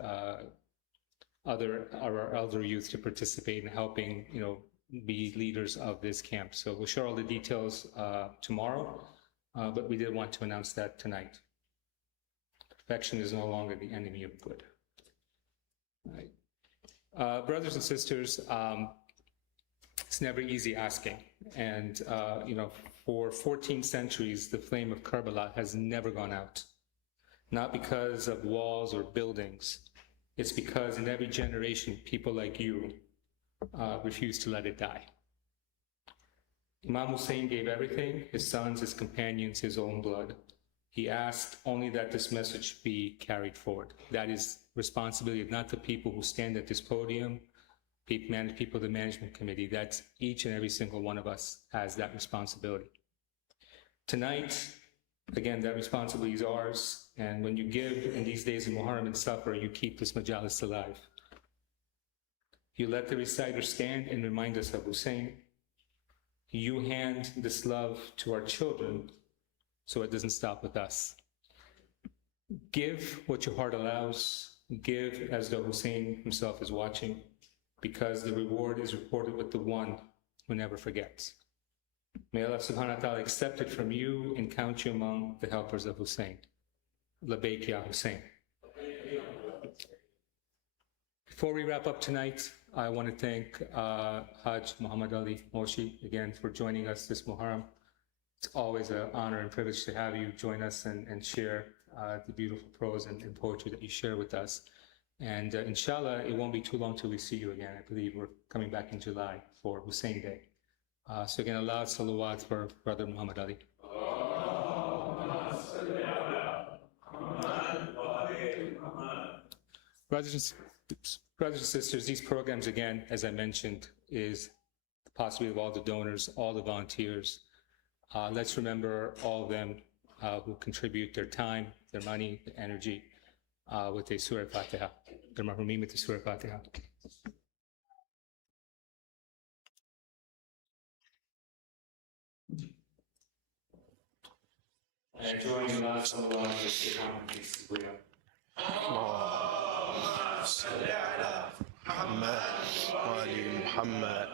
our elder youth to participate in helping, be leaders of this camp. So we'll share all the details tomorrow, but we did want to announce that tonight. Perfection is no longer the enemy of good. All right. Brothers and sisters, it's never easy asking. And, for 14 centuries, the flame of Karbala has never gone out. Not because of walls or buildings. It's because in every generation, people like you refuse to let it die. Imam Hussein gave everything, his sons, his companions, his own blood. He asked only that this message be carried forward. That is responsibility of not the people who stand at this podium, people of the management committee. That's each and every single one of us has that responsibility. Tonight, again, that responsibility is ours. And when you give in these days of Muharram and Safar, you keep this majalis alive. You let the reciter stand and remind us of Hussein. You hand this love to our children so it doesn't stop with us. Give what your heart allows. Give as though Hussein himself is watching, because the reward is reported with the one who never forgets. May Allah subhanahu wa ta'ala accept it from you and count you among the helpers of Hussein. Labayk ya Hussein. Before we wrap up tonight, I want to thank Hajj Muhammad Ali Moshi again for joining us this Muharram. It's always an honor and privilege to have you join us and share the beautiful prose and poetry that you share with us. And inshallah, it won't be too long till we see you again. I believe we're coming back in July for Hussein Day. So again, Allah salawat for Brother Muhammad Ali. Brothers and sisters, these programs, again, as I mentioned, is the possibility of all the donors, all the volunteers. Let's remember all of them who contribute their time, their money, their energy with a Surah Fatiha. Their marhumin with the Surah Fatiha. And join Allah sallallahu alayhi wa sallam. صل على محمد وآل محمد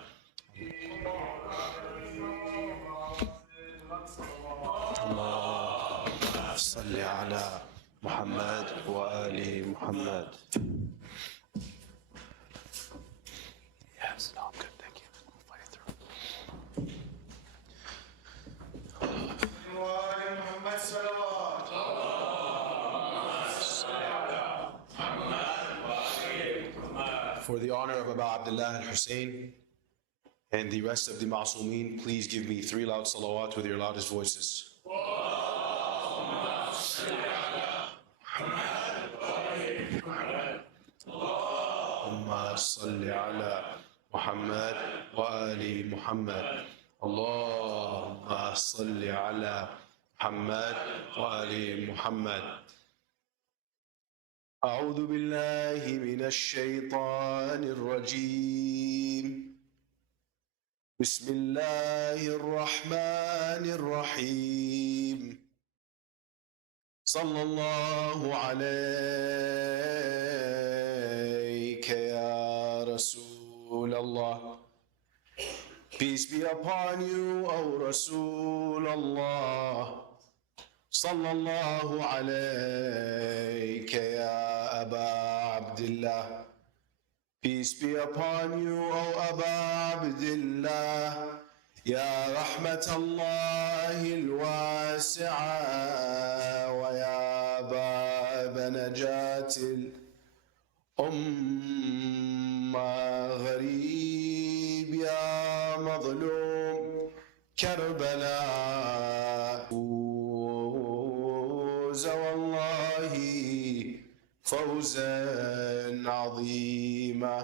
اللهم صل على محمد وآل محمد. Yes, no, I'm good, thank you. I'll fight it through. محمد صلوات. For the honor of Abu Abdullah al-Hussein and the rest of the Ma'soomeen, please give me 3 loud salawat with your loudest voices. Allahumma salli ala Muhammad wa ali Muhammad. Allahumma salli ala Muhammad wa ali Muhammad. أعوذ بالله من الشيطان الرجيم. بسم الله الرحمن الرحيم. صلى الله عليك يا رسول الله. Peace be upon you, O Rasul Allah. صلى الله عليك يا أبا عبد الله. Peace be upon you, O Aba Abdillah. يا رحمة الله الواسعة ويا باب نجاة الأمة. غريب يا مظلوم كربلاء. والله فوزا عظيما.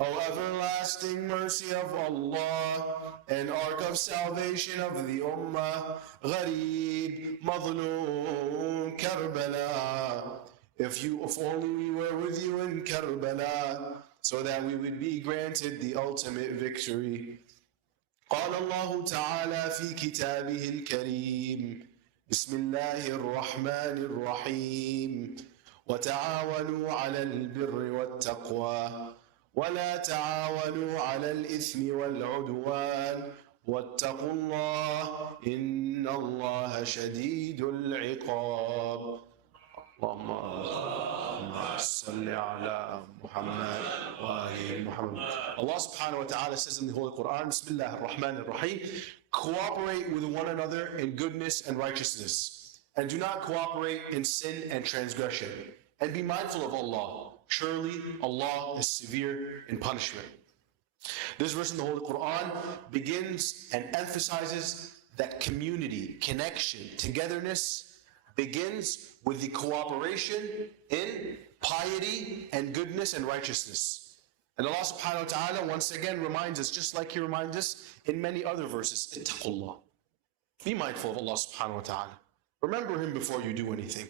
O everlasting mercy of Allah and ark of salvation of the Ummah. Gharib, Madloom, Karbala. If only we were with you in Karbala, so that we would be granted the ultimate victory. قال الله تعالى في كتابه الكريم. بسم الله الرحمن الرحيم. وتعاونوا على البر والتقوى ولا تعاونوا على الإثم والعدوان واتقوا الله إن الله شديد العقاب. اللهم صل على محمد وآل محمد. Allah subhanahu wa ta'ala says in the Holy Quran, Bismillah ar-Rahman ar-Rahim, cooperate with one another in goodness and righteousness, and do not cooperate in sin and transgression, and be mindful of Allah. Surely Allah is severe in punishment. This verse in the Holy Quran begins and emphasizes that community, connection, togetherness begins with the cooperation in piety and goodness and righteousness. And Allah subhanahu wa ta'ala once again reminds us, just like He reminds us in many other verses, ittaqullah. Be mindful of Allah subhanahu wa ta'ala. Remember Him before you do anything.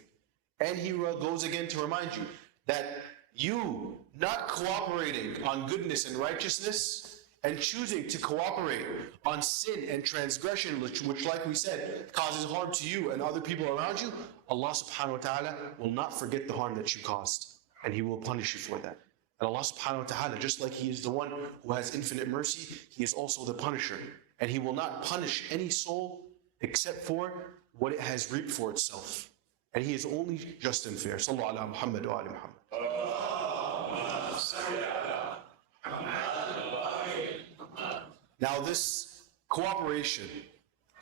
And He goes again to remind you that you not cooperating on goodness and righteousness and choosing to cooperate on sin and transgression, which like we said, causes harm to you and other people around you, Allah subhanahu wa ta'ala will not forget the harm that you caused, and He will punish you for that. And Allah subhanahu wa ta'ala, just like He is the one who has infinite mercy, He is also the punisher. And He will not punish any soul except for what it has reaped for itself. And He is only just and fair. Sallallahu ala Muhammad wa ali Muhammad. Now this cooperation,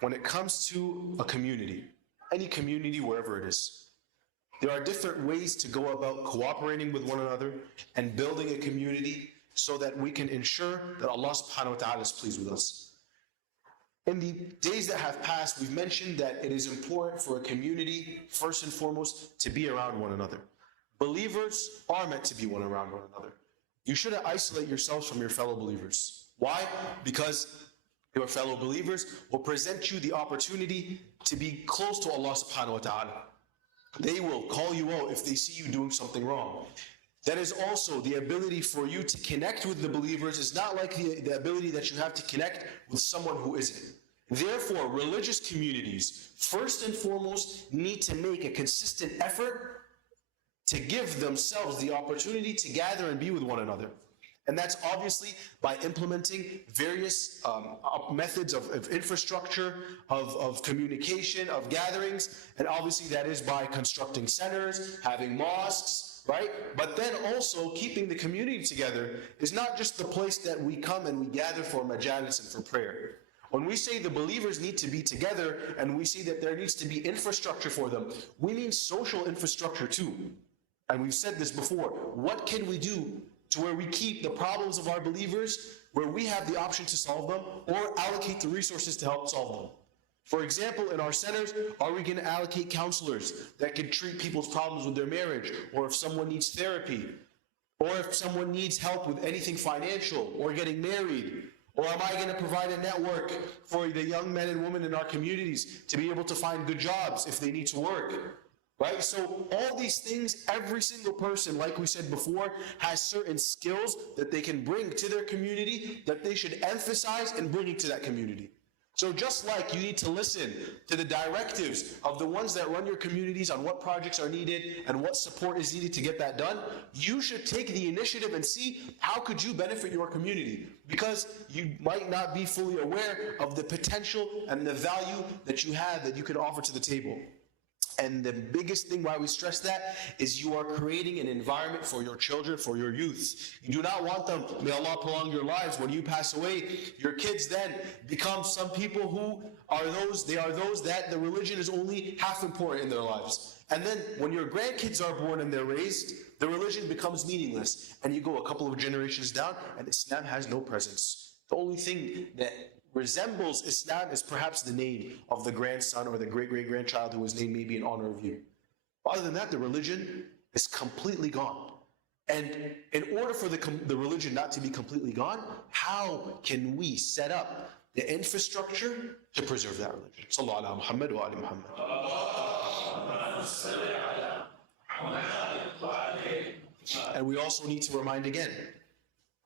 when it comes to a community, any community, wherever it is, there are different ways to go about cooperating with one another and building a community so that we can ensure that Allah subhanahu wa ta'ala is pleased with us. In the days that have passed, we've mentioned that it is important for a community, first and foremost, to be around one another. Believers are meant to be around one another. You shouldn't isolate yourselves from your fellow believers. Why? Because your fellow believers will present you the opportunity to be close to Allah subhanahu wa ta'ala. They will call you out if they see you doing something wrong. That is also the ability for you to connect with the believers is not like the ability that you have to connect with someone who isn't. Therefore, religious communities, first and foremost, need to make a consistent effort to give themselves the opportunity to gather and be with one another. And that's obviously by implementing various methods of infrastructure, of communication, of gatherings, and obviously that is by constructing centers, having mosques, right? But then also keeping the community together is not just the place that we come and we gather for majalis and for prayer. When we say the believers need to be together and we see that there needs to be infrastructure for them, we mean social infrastructure too. And we've said this before. What can we do to where we keep the problems of our believers, where we have the option to solve them, or allocate the resources to help solve them? For example, in our centers, are we going to allocate counselors that can treat people's problems with their marriage, or if someone needs therapy, or if someone needs help with anything financial, or getting married? Or am I going to provide a network for the young men and women in our communities to be able to find good jobs if they need to work? Right? So all these things, every single person, like we said before, has certain skills that they can bring to their community that they should emphasize in bringing to that community. So just like you need to listen to the directives of the ones that run your communities on what projects are needed and what support is needed to get that done, you should take the initiative and see how could you benefit your community, because you might not be fully aware of the potential and the value that you have that you can offer to the table. And the biggest thing why we stress that is you are creating an environment for your children, for your youth. You do not want them, may Allah prolong your lives, when you pass away, your kids then become some people who are those that the religion is only half important in their lives. And then when your grandkids are born and they're raised, the religion becomes meaningless. And you go a couple of generations down and Islam has no presence. The only thing that resembles Islam is perhaps the name of the grandson or the great-great-grandchild who was named maybe in honor of you. But other than that, the religion is completely gone. And in order for the religion not to be completely gone, how can we set up the infrastructure to preserve that religion? Sallallahu ala Muhammad wa ali Muhammad. And we also need to remind again,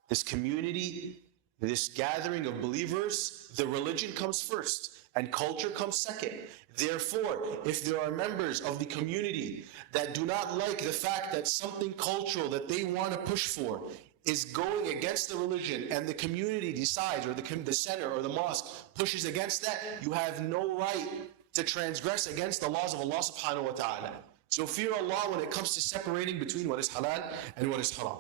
this community, this gathering of believers, the religion comes first and culture comes second. Therefore, if there are members of the community that do not like the fact that something cultural that they want to push for is going against the religion and the community decides, or the center or the mosque pushes against that, you have no right to transgress against the laws of Allah subhanahu wa ta'ala. So fear Allah when it comes to separating between what is halal and what is haram.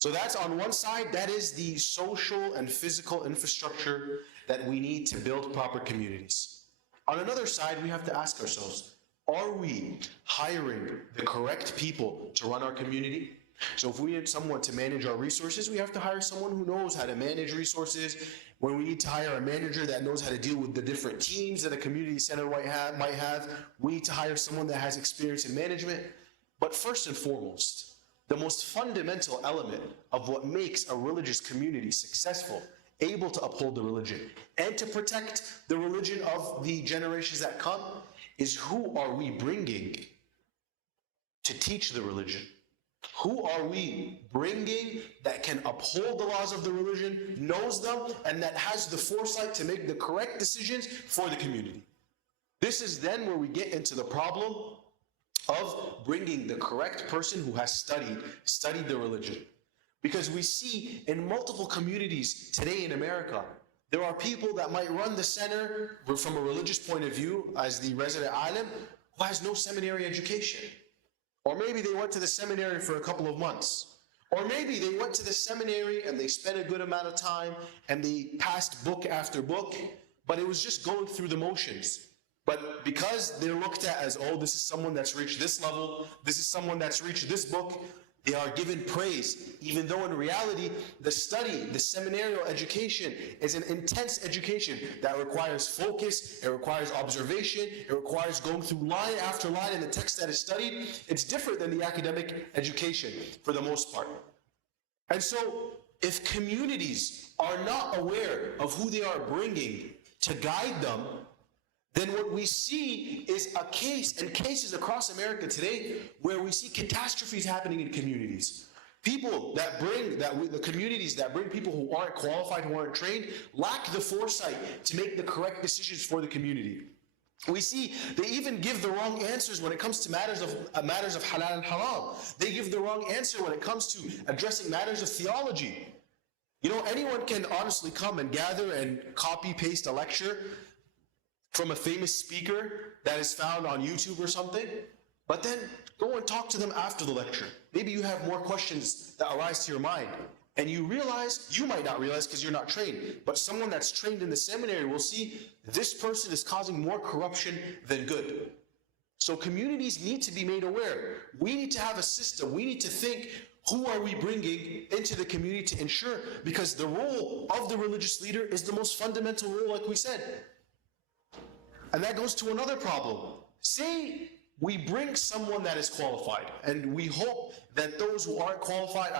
So that's on one side, that is the social and physical infrastructure that we need to build proper communities. On another side, we have to ask ourselves, are we hiring the correct people to run our community? So if we need someone to manage our resources, we have to hire someone who knows how to manage resources. When we need to hire a manager that knows how to deal with the different teams that a community center might have, we need to hire someone that has experience in management. But first and foremost, the most fundamental element of what makes a religious community successful, able to uphold the religion, and to protect the religion of the generations that come, is who are we bringing to teach the religion? Who are we bringing that can uphold the laws of the religion, knows them, and that has the foresight to make the correct decisions for the community? This is then where we get into the problem of bringing the correct person who has studied the religion. Because we see in multiple communities today in America, there are people that might run the center from a religious point of view as the resident alim who has no seminary education. Or maybe they went to the seminary for a couple of months. Or maybe they went to the seminary and they spent a good amount of time and they passed book after book, but it was just going through the motions. But because they're looked at as, oh, this is someone that's reached this level, this is someone that's reached this book, they are given praise, even though in reality, the study, the seminarial education is an intense education that requires focus, it requires observation, it requires going through line after line in the text that is studied. It's different than the academic education for the most part. And so, if communities are not aware of who they are bringing to guide them, then what we see is a case, and cases across America today, where we see catastrophes happening in communities. People that the communities that bring people who aren't qualified, who aren't trained, lack the foresight to make the correct decisions for the community. We see they even give the wrong answers when it comes to matters of halal and haram. They give the wrong answer when it comes to addressing matters of theology. You know, anyone can honestly come and gather and copy-paste a lecture from a famous speaker that is found on YouTube or something, but then go and talk to them after the lecture. Maybe you have more questions that arise to your mind, and you might not realize because you're not trained, but someone that's trained in the seminary will see this person is causing more corruption than good. So communities need to be made aware. We need to have a system. We need to think, who are we bringing into the community to ensure, because the role of the religious leader is the most fundamental role, like we said. And that goes to another problem. Say we bring someone that is qualified, and we hope that those who aren't qualified,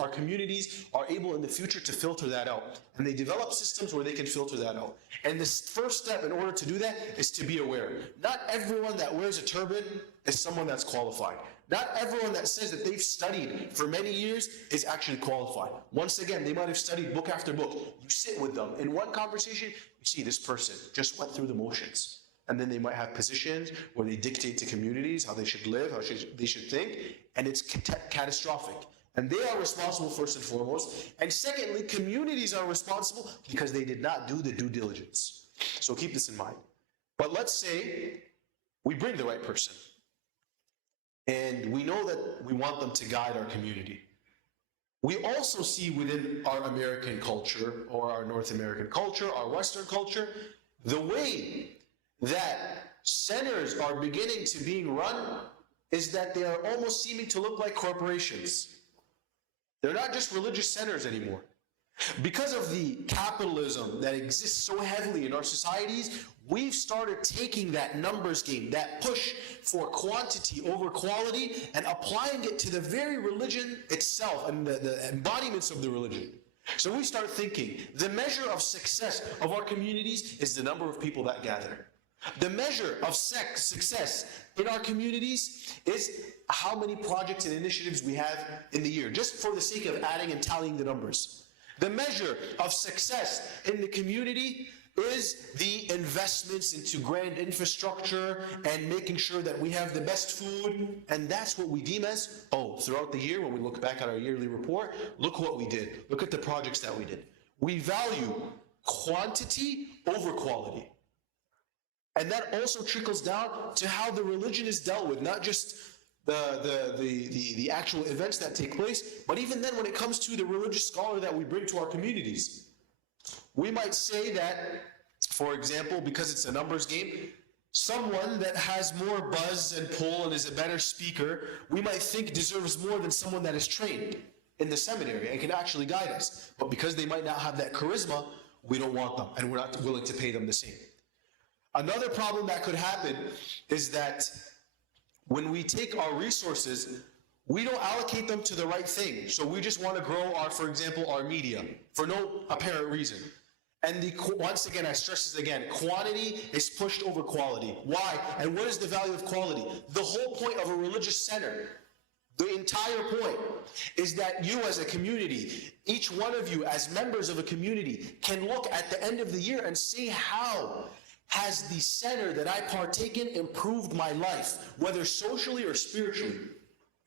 our communities, are able in the future to filter that out. And they develop systems where they can filter that out. And the first step in order to do that is to be aware. Not everyone that wears a turban is someone that's qualified. Not everyone that says that they've studied for many years is actually qualified. Once again, they might have studied book after book. You sit with them. In one conversation, you see this person just went through the motions. And then they might have positions where they dictate to communities how they should live, how they should think, and it's catastrophic. And they are responsible first and foremost. And secondly, communities are responsible because they did not do the due diligence. So keep this in mind. But let's say we bring the right person. And we know that we want them to guide our community. We also see within our American culture, or our North American culture, our Western culture, the way that centers are beginning to being run is that they are almost seeming to look like corporations. They're not just religious centers anymore. Because of the capitalism that exists so heavily in our societies, we've started taking that numbers game, that push for quantity over quality, and applying it to the very religion itself and the embodiments of the religion. So we start thinking, the measure of success of our communities is the number of people that gather. The measure of success in our communities is how many projects and initiatives we have in the year, just for the sake of adding and tallying the numbers. The measure of success in the community is the investments into grand infrastructure and making sure that we have the best food. And that's what we deem as, throughout the year, when we look back at our yearly report, look what we did. Look at the projects that we did. We value quantity over quality. And that also trickles down to how the religion is dealt with, not just the actual events that take place, but even then when it comes to the religious scholar that we bring to our communities. We might say that, for example, because it's a numbers game, someone that has more buzz and pull and is a better speaker, we might think deserves more than someone that is trained in the seminary and can actually guide us. But because they might not have that charisma, we don't want them, and we're not willing to pay them the same. Another problem that could happen is that when we take our resources, we don't allocate them to the right thing. So we just want to grow for example, our media for no apparent reason. And once again, I stress this again, quantity is pushed over quality. Why? And what is the value of quality? The whole point of a religious center, The entire point is that you as a community, each one of you as members of a community, can look at the end of the year and see how has the center that I partake in improved my life, whether socially or spiritually.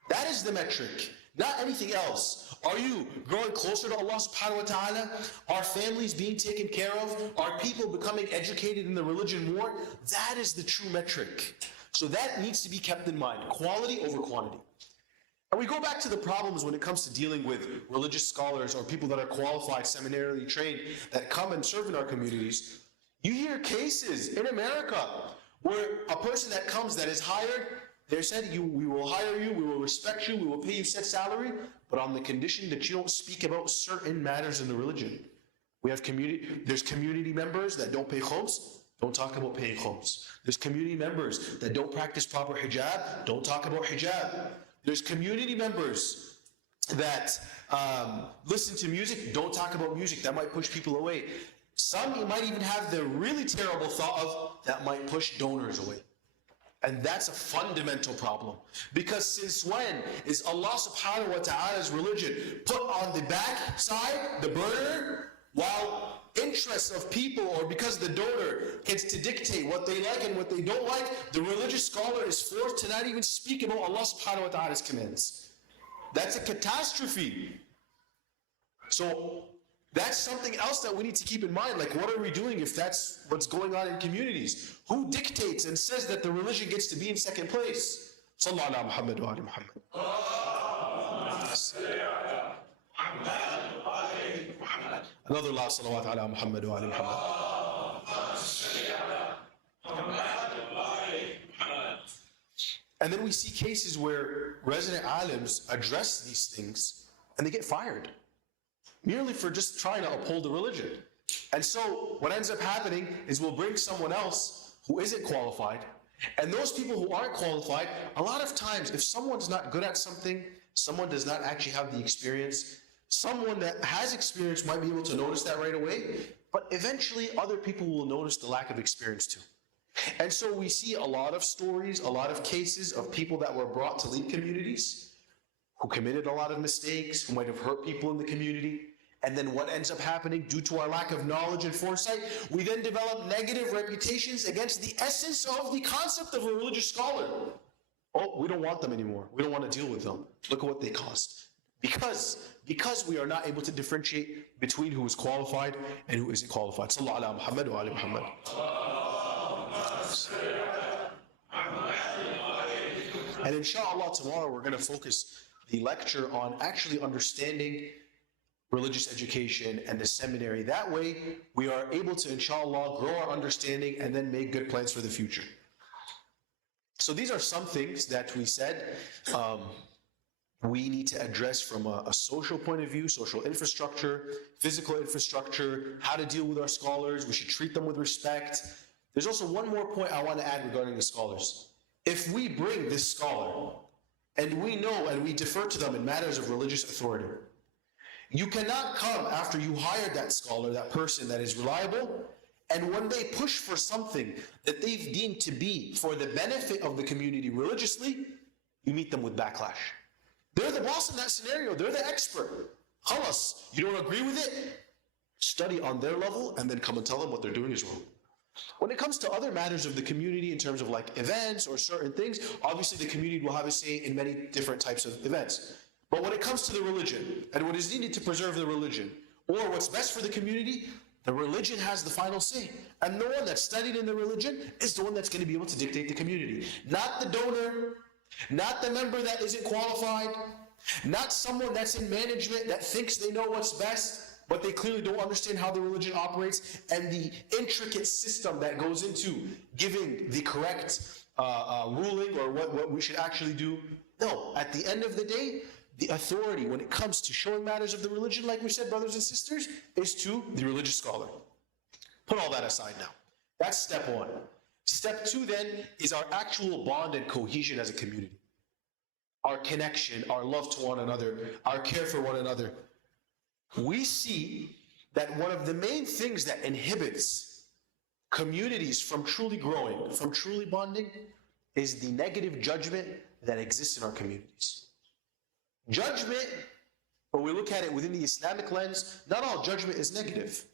That is the metric, not anything else. Are you growing closer to Allah subhanahu wa ta'ala? Are families being taken care of? Are people becoming educated in the religion more? That is the true metric. So that needs to be kept in mind, quality over quantity. And we go back to the problems when it comes to dealing with religious scholars or people that are qualified, seminarily trained, that come and serve in our communities. You hear cases in America where a person that comes that is hired, they said, we will hire you, we will respect you, we will pay you set salary, but on the condition that you don't speak about certain matters in the religion. There's community members that don't pay khums, don't talk about paying khums. There's community members that don't practice proper hijab, don't talk about hijab. There's community members that listen to music, don't talk about music, that might push people away. Some you might even have the really terrible thought of that might push donors away. And that's a fundamental problem. Because since when is Allah subhanahu wa ta'ala's religion put on the back side, the burner, while interests of people, or because the donor gets to dictate what they like and what they don't like, the religious scholar is forced to not even speak about Allah subhanahu wa ta'ala's commands. That's a catastrophe. So that's something else that we need to keep in mind. Like, what are we doing if that's what's going on in communities? Who dictates and says that the religion gets to be in second place? Sallallahu ala Muhammad wa ali Muhammad. Another loud salawat ala Muhammad wa ali Muhammad. And then we see cases where resident alims address these things and they get fired, merely for just trying to uphold the religion. And so what ends up happening is we'll bring someone else who isn't qualified, and those people who aren't qualified, a lot of times if someone's not good at something, someone does not actually have the experience, someone that has experience might be able to notice that right away, but eventually other people will notice the lack of experience too. And so we see a lot of stories, a lot of cases of people that were brought to lead communities who committed a lot of mistakes, who might have hurt people in the community. And then what ends up happening due to our lack of knowledge and foresight, we then develop negative reputations against the essence of the concept of a religious scholar. Oh, we don't want them anymore. We don't want to deal with them. Look at what they cost. Because we are not able to differentiate between who is qualified and who isn't qualified. Sallallahu ala Muhammad wa ali Muhammad. And inshallah tomorrow we're going to focus the lecture on actually understanding religious education and the seminary. That way we are able to inshallah grow our understanding and then make good plans for the future. So these are some things that we said we need to address from a social point of view, social infrastructure, physical infrastructure, how to deal with our scholars. We should treat them with respect. There's also one more point I want to add regarding the scholars. If we bring this scholar and we know and we defer to them in matters of religious authority, you cannot come after you hired that scholar, that person that is reliable, and when they push for something that they've deemed to be for the benefit of the community religiously, you meet them with backlash. They're the boss in that scenario. They're the expert. Khalas, you don't agree with it? Study on their level and then come and tell them what they're doing is wrong. When it comes to other matters of the community in terms of like events or certain things, obviously the community will have a say in many different types of events. But when it comes to the religion and what is needed to preserve the religion or what's best for the community, the religion has the final say. And the one that's studied in the religion is the one that's going to be able to dictate the community. Not the donor, not the member that isn't qualified, not someone that's in management that thinks they know what's best, but they clearly don't understand how the religion operates and the intricate system that goes into giving the correct ruling or what we should actually do. No, at the end of the day, the authority when it comes to showing matters of the religion, like we said, brothers and sisters, is to the religious scholar. Put all that aside now. That's step one. Step two then is our actual bond and cohesion as a community. Our connection, our love to one another, our care for one another. We see that one of the main things that inhibits communities from truly growing, from truly bonding, is the negative judgment that exists in our communities. Judgment, when we look at it within the Islamic lens, not all judgment is negative.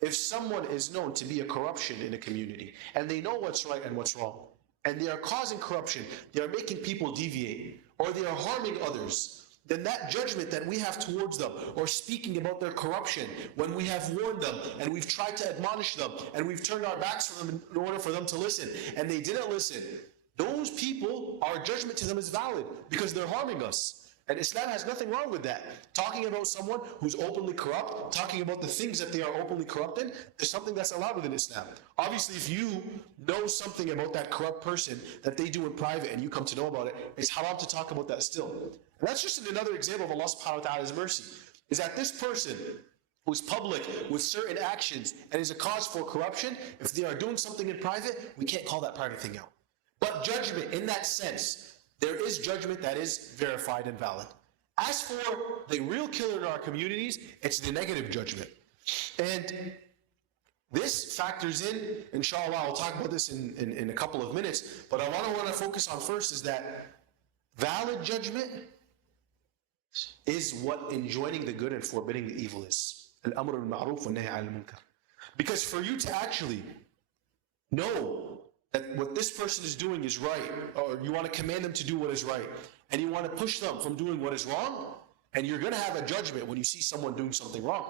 If someone is known to be a corruption in a community, and they know what's right and what's wrong, and they are causing corruption, they are making people deviate, or they are harming others, then that judgment that we have towards them, or speaking about their corruption, when we have warned them, and we've tried to admonish them, and we've turned our backs from them in order for them to listen, and they didn't listen, those people, our judgment to them is valid, because they're harming us. And Islam has nothing wrong with that. Talking about someone who's openly corrupt, talking about the things that they are openly corrupt in, is something that's allowed within Islam. Obviously, if you know something about that corrupt person that they do in private and you come to know about it, it's haram to talk about that still. And that's just another example of Allah subhanahu wa ta'ala's mercy. Is that this person who's public with certain actions and is a cause for corruption, if they are doing something in private, we can't call that private thing out. But judgment in that sense, there is judgment that is verified and valid. As for the real killer in our communities, it's the negative judgment. And this factors in, inshallah, I'll talk about this in a couple of minutes, but I want to focus on first is that valid judgment is what enjoining the good and forbidding the evil is. Al-amr al-ma'ruf wa nahy al-munkar. Because for you to actually know that what this person is doing is right, or you want to command them to do what is right, and you want to push them from doing what is wrong, and you're going to have a judgment when you see someone doing something wrong.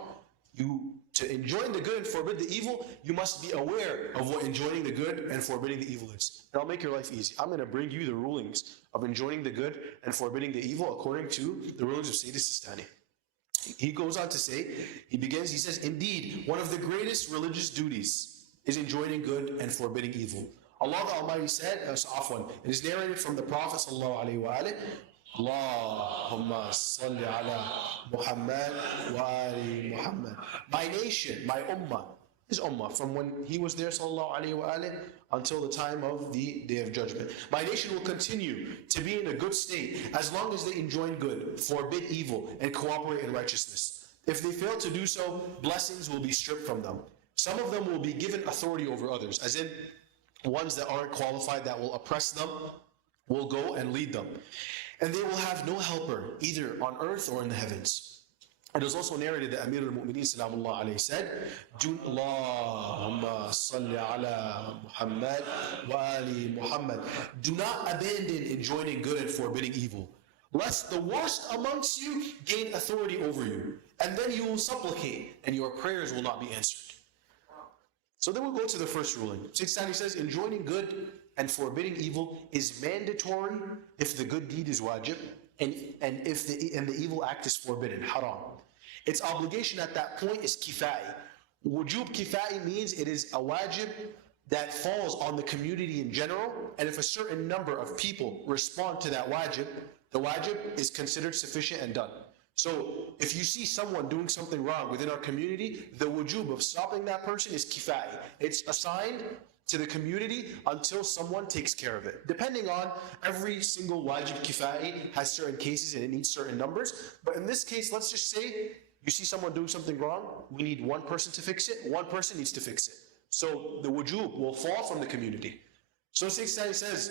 To enjoin the good and forbid the evil, you must be aware of what enjoining the good and forbidding the evil is. And I'll make your life easy. I'm going to bring you the rulings of enjoining the good and forbidding the evil according to the rulings of Sayyid Sistani. He goes on to say, he says, indeed, one of the greatest religious duties is enjoining good and forbidding evil. Allah the Almighty said, it is narrated from the Prophet sallallahu alaihi wa alihi, Allahumma salli ala Muhammad wa ali Muhammad. My nation, my ummah, his ummah, from when he was there sallallahu alaihi wa alihi until the time of the Day of Judgment. My nation will continue to be in a good state as long as they enjoin good, forbid evil, and cooperate in righteousness. If they fail to do so, blessings will be stripped from them. Some of them will be given authority over others, as in ones that aren't qualified, that will oppress them, will go and lead them. And they will have no helper, either on earth or in the heavens. It is also narrated that Amir al-Mu'mineen salamullah alayhi said, Allahumma salli ala Muhammad wa ali Muhammad. Do not abandon enjoining good and forbidding evil, lest the worst amongst you gain authority over you, and then you will supplicate, and your prayers will not be answered. So then we'll go to the first ruling. Sistani says, enjoining good and forbidding evil is mandatory if the good deed is wajib, and if the evil act is forbidden, haram. Its obligation at that point is kifa'i. Wujub kifa'i means it is a wajib that falls on the community in general, and if a certain number of people respond to that wajib, the wajib is considered sufficient and done. So if you see someone doing something wrong within our community, the wujub of stopping that person is kifa'i. It's assigned to the community until someone takes care of it. Depending on every single wajib kifa'i has certain cases and it needs certain numbers. But in this case, let's just say you see someone doing something wrong, we need one person to fix it, one person needs to fix it. So the wujub will fall from the community. So Sayyid says,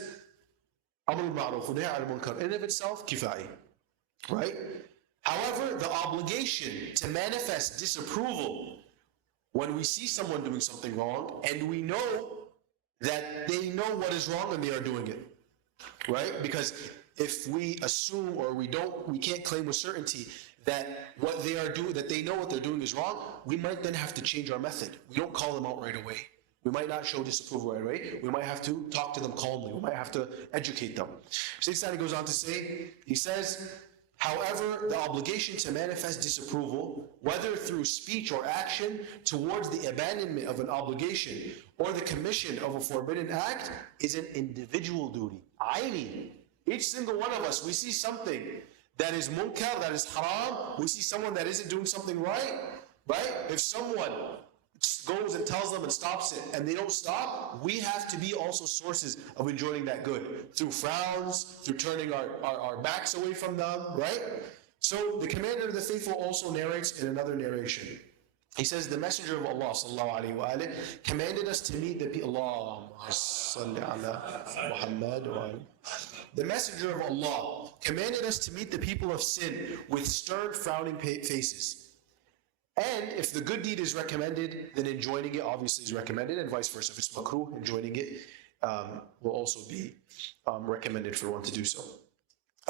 Amr al-Ma'ruf wa nahy al-Munkar, in of itself, kifa'i, right? However, the obligation to manifest disapproval when we see someone doing something wrong and we know that they know what is wrong and they are doing it, right? Because if we assume or we can't claim with certainty that what they are doing, that they know what they're doing is wrong, we might then have to change our method. We don't call them out right away. We might not show disapproval right away. We might have to talk to them calmly. We might have to educate them. Sayyid Sani goes on to say, he says, however, the obligation to manifest disapproval, whether through speech or action, towards the abandonment of an obligation or the commission of a forbidden act, is an individual duty. Aini. Each single one of us, we see something that is munkar, that is haram, we see someone that isn't doing something right? If someone goes and tells them and stops it, and they don't stop, we have to be also sources of enjoining that good. Through frowns, through turning our backs away from them, right? So the commander of the faithful also narrates in another narration He says, the Messenger of Allah sallallahu alaihi wasallam commanded us to meet the people. Allahumma salli ala Muhammad wa ali. The Messenger of Allah commanded us to meet the people of sin with stern, frowning faces. And if the good deed is recommended, then enjoining it obviously is recommended, and vice versa. If it's makruh, enjoining it will also be recommended for one to do so.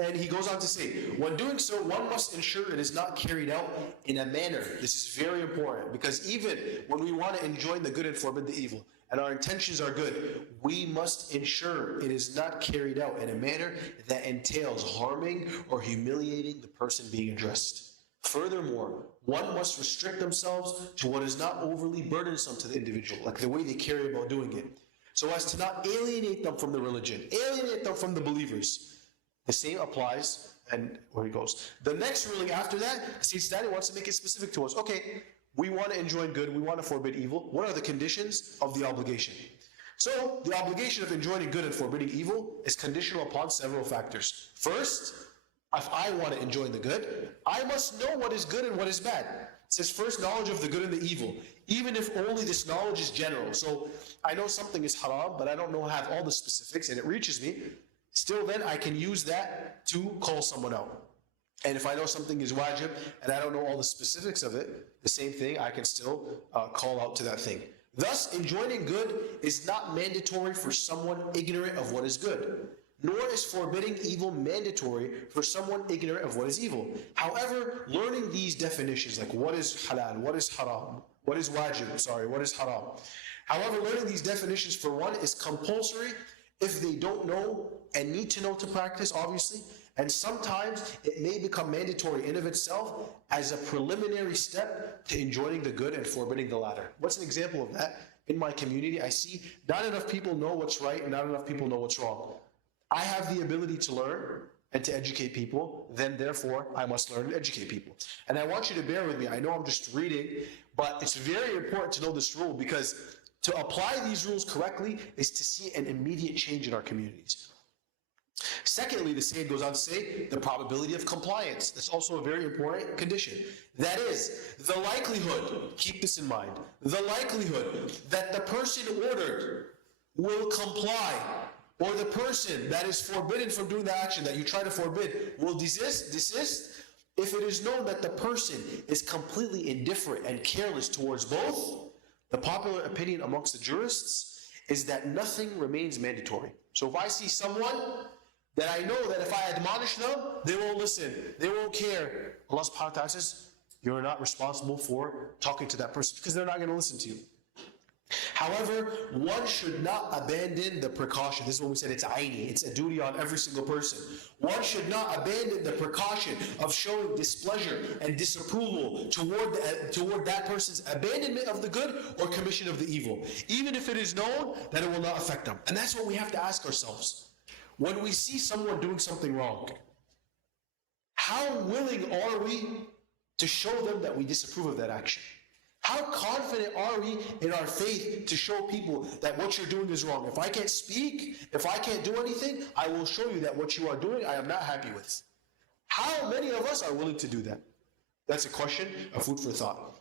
And he goes on to say, when doing so, one must ensure it is not carried out in a manner. This is very important, because even when we want to enjoin the good and forbid the evil, and our intentions are good, we must ensure it is not carried out in a manner that entails harming or humiliating the person being addressed. Furthermore, one must restrict themselves to what is not overly burdensome to the individual, like the way they carry about doing it, so as to not alienate them from the religion, alienate them from the believers. The same applies, and where he goes. The next ruling after that, Sayyid Stani wants to make it specific to us. Okay, we want to enjoin good, we want to forbid evil. What are the conditions of the obligation? So, the obligation of enjoining good and forbidding evil is conditional upon several factors. First, if I want to enjoin the good, I must know what is good and what is bad. It says first, knowledge of the good and the evil, even if only this knowledge is general. So, I know something is haram, but I don't have all the specifics, and it reaches me. Still then, I can use that to call someone out. And if I know something is wajib, and I don't know all the specifics of it, the same thing, I can still call out to that thing. Thus, enjoining good is not mandatory for someone ignorant of what is good, nor is forbidding evil mandatory for someone ignorant of what is evil. However, learning these definitions, like what is halal, what is haram, what is wajib, what is haram. However, learning these definitions for one is compulsory if they don't know and need to know to practice, obviously, and sometimes it may become mandatory in of itself as a preliminary step to enjoining the good and forbidding the latter. What's an example of that? In my community, I see not enough people know what's right and not enough people know what's wrong. I have the ability to learn and to educate people, then therefore I must learn and educate people. And I want you to bear with me. I know I'm just reading, but it's very important to know this rule, because to apply these rules correctly is to see an immediate change in our communities. Secondly, the Sayyid goes on to say, the probability of compliance. That's also a very important condition. That is, the likelihood, keep this in mind, the likelihood that the person ordered will comply, or the person that is forbidden from doing the action that you try to forbid will desist, if it is known that the person is completely indifferent and careless towards both. The popular opinion amongst the jurists is that nothing remains mandatory. So if I see someone that I know that if I admonish them, they won't listen, they won't care, Allah subhanahu wa ta'ala says, you're not responsible for talking to that person, because they're not going to listen to you. However, one should not abandon the precaution. This is what we said, it's aini, it's a duty on every single person. One should not abandon the precaution of showing displeasure and disapproval toward that person's abandonment of the good or commission of the evil, even if it is known that it will not affect them. And that's what we have to ask ourselves. When we see someone doing something wrong, how willing are we to show them that we disapprove of that action? How confident are we in our faith to show people that what you're doing is wrong? If I can't speak, if I can't do anything, I will show you that what you are doing I am not happy with. How many of us are willing to do that? That's a question, a food for thought.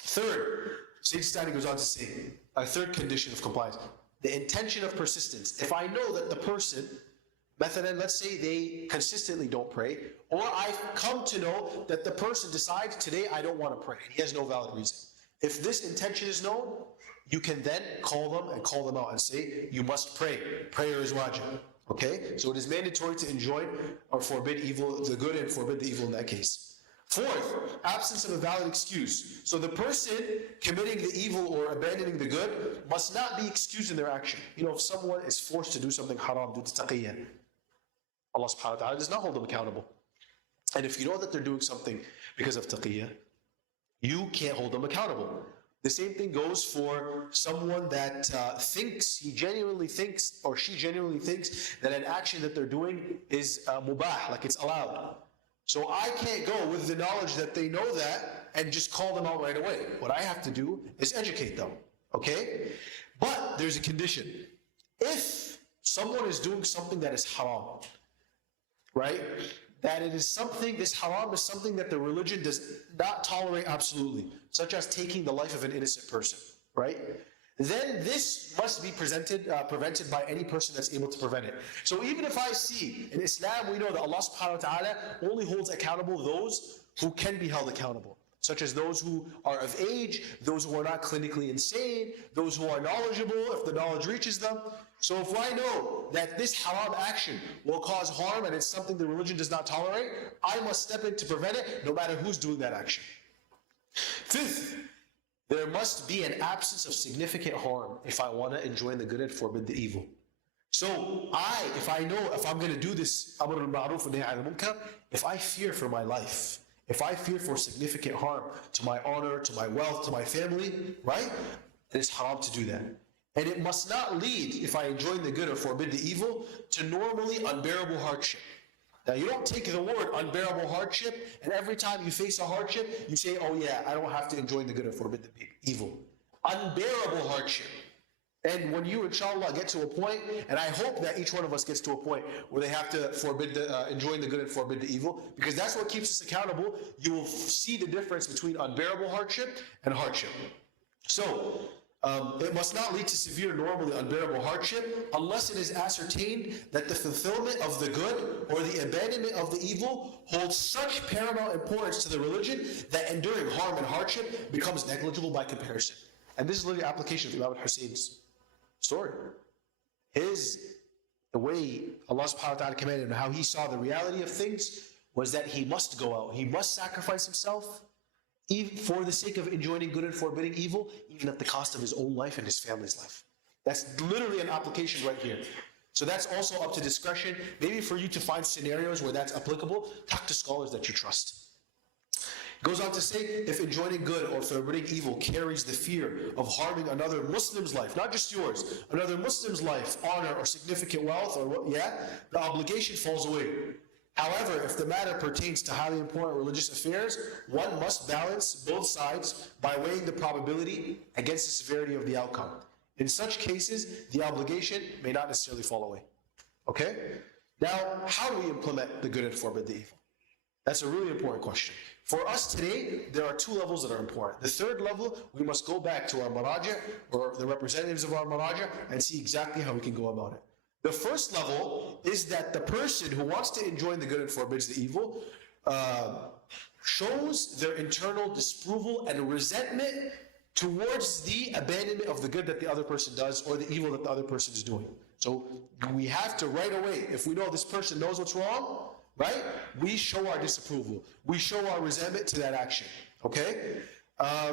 Third, Sayyid Stani goes on to say, a third condition of compliance, the intention of persistence. If I know that the person, let's say they consistently don't pray, or I've come to know that the person decides today I don't want to pray, and he has no valid reason. If this intention is known, you can then call them and call them out and say, you must pray. Prayer is wajib. Okay? So it is mandatory to enjoin or forbid evil, the good, and forbid the evil in that case. Fourth, absence of a valid excuse. So the person committing the evil or abandoning the good must not be excused in their action. You know, if someone is forced to do something haram due to taqiyya, Allah subhanahu wa ta'ala does not hold them accountable. And if you know that they're doing something because of taqiyya, you can't hold them accountable. The same thing goes for someone that he genuinely thinks, or she genuinely thinks that an action that they're doing is mubah, like it's allowed. So I can't go with the knowledge that they know that and just call them out right away. What I have to do is educate them, okay? But there's a condition. If someone is doing something that is haram, right? that it is something, this haram is something that the religion does not tolerate absolutely, such as taking the life of an innocent person, right? Then this must be prevented by any person that's able to prevent it. So even if I see, in Islam we know that Allah subhanahu wa ta'ala only holds accountable those who can be held accountable, such as those who are of age, those who are not clinically insane, those who are knowledgeable if the knowledge reaches them. So if I know that this haram action will cause harm and it's something the religion does not tolerate, I must step in to prevent it no matter who's doing that action. Fifth, there must be an absence of significant harm if I want to enjoin the good and forbid the evil. So if I know if I'm going to do this amr al-ma'ruf and nahy al-munkar, if I fear for my life, if I fear for significant harm to my honor, to my wealth, to my family, right? It is haram to do that. And it must not lead, if I enjoin the good or forbid the evil, to normally unbearable hardship. Now you don't take the word unbearable hardship, and every time you face a hardship, you say, oh yeah, I don't have to enjoin the good or forbid the evil. Unbearable hardship. And when you, inshallah, get to a point, and I hope that each one of us gets to a point where they have to enjoin the good and forbid the evil, because that's what keeps us accountable. You will see the difference between unbearable hardship and hardship. So, it must not lead to severe, normally unbearable hardship unless it is ascertained that the fulfillment of the good or the abandonment of the evil holds such paramount importance to the religion that enduring harm and hardship becomes negligible by comparison. And this is literally application of Imam Hussein's story. The way Allah subhanahu wa ta'ala commanded and how he saw the reality of things was that he must go out, he must sacrifice himself, even for the sake of enjoining good and forbidding evil, even at the cost of his own life and his family's life. That's literally an application right here. So that's also up to discretion. Maybe for you to find scenarios where that's applicable, talk to scholars that you trust. It goes on to say, if enjoining good or forbidding evil carries the fear of harming another Muslim's life, not just yours, another Muslim's life, honor, or significant wealth, the obligation falls away. However, if the matter pertains to highly important religious affairs, one must balance both sides by weighing the probability against the severity of the outcome. In such cases, the obligation may not necessarily fall away. Okay? Now, how do we implement the good and forbid the evil? That's a really important question. For us today, there are two levels that are important. The third level, we must go back to our maraja, or the representatives of our maraja, and see exactly how we can go about it. The first level is that the person who wants to enjoin the good and forbids the evil shows their internal disapproval and resentment towards the abandonment of the good that the other person does or the evil that the other person is doing. So we have to right away, if we know this person knows what's wrong, right? We show our disapproval. We show our resentment to that action, okay?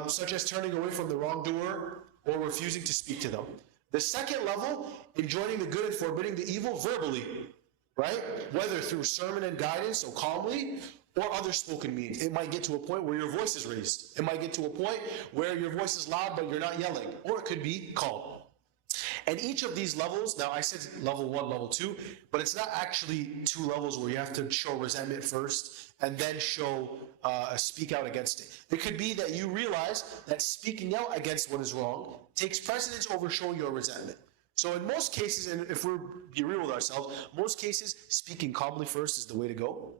Such as turning away from the wrongdoer or refusing to speak to them. The second level, enjoining the good and forbidding the evil verbally, right? Whether through sermon and guidance, so calmly, or other spoken means. It might get to a point where your voice is raised. It might get to a point where your voice is loud but you're not yelling. Or it could be calm. And each of these levels, now I said level 1, level 2, but it's not actually 2 levels where you have to show resentment first and then speak out against it. It could be that you realize that speaking out against what is wrong takes precedence over showing your resentment. So in most cases, and if we're be real with ourselves, most cases, speaking calmly first is the way to go.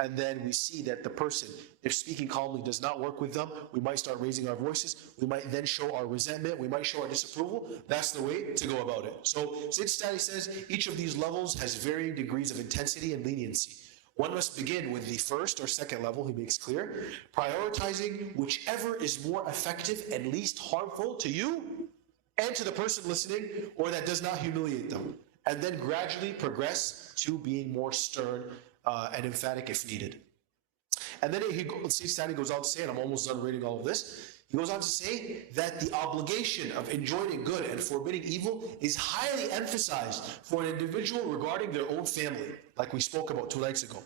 And then we see that the person, if speaking calmly does not work with them, we might start raising our voices. We might then show our resentment. We might show our disapproval. That's the way to go about it. So Sidstani says each of these levels has varying degrees of intensity and leniency. One must begin with the first or second level, he makes clear, prioritizing whichever is more effective and least harmful to you and to the person listening, or that does not humiliate them. And then gradually progress to being more stern and emphatic if needed. And then Sidstani goes on to say, and I'm almost done reading all of this, he goes on to say that the obligation of enjoining good and forbidding evil is highly emphasized for an individual regarding their own family, like we spoke about 2 nights ago.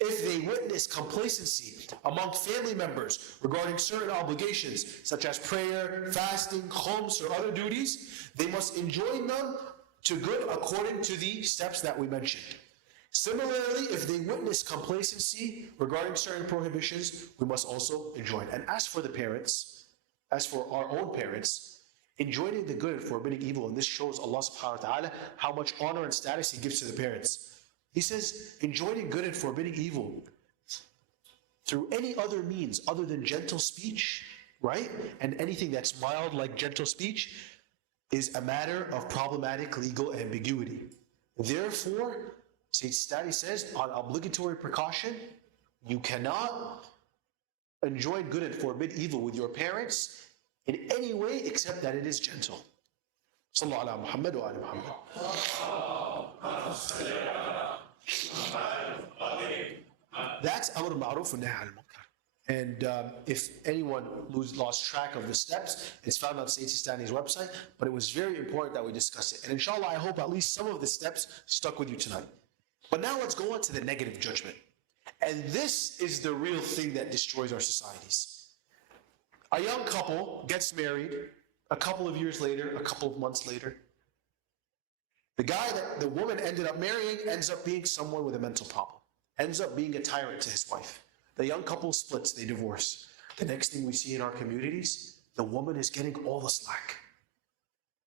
If they witness complacency among family members regarding certain obligations, such as prayer, fasting, khums, or other duties, they must enjoin them to good according to the steps that we mentioned. Similarly, if they witness complacency regarding certain prohibitions, we must also enjoin. And as for the parents, as for our own parents, enjoining the good and forbidding evil, and this shows Allah subhanahu wa ta'ala how much honor and status He gives to the parents. He says, enjoining good and forbidding evil through any other means other than gentle speech, right? And anything that's mild like gentle speech is a matter of problematic legal ambiguity. Therefore, Sayyid Sistani says, on obligatory precaution, you cannot enjoin good and forbid evil with your parents in any way except that it is gentle. Sallallahu ala Muhammad wa ala Muhammad. That's Amr al-Ma'ruf and Nahy al-Munkar. And if anyone lost track of the steps, it's found on Sayyid Sistani's website, but it was very important that we discuss it. And inshallah, I hope at least some of the steps stuck with you tonight. But now let's go on to the negative judgment. And this is the real thing that destroys our societies. A young couple gets married a couple of years later, a couple of months later. The guy that the woman ended up marrying ends up being someone with a mental problem, ends up being a tyrant to his wife. The young couple splits, they divorce. The next thing we see in our communities, the woman is getting all the slack.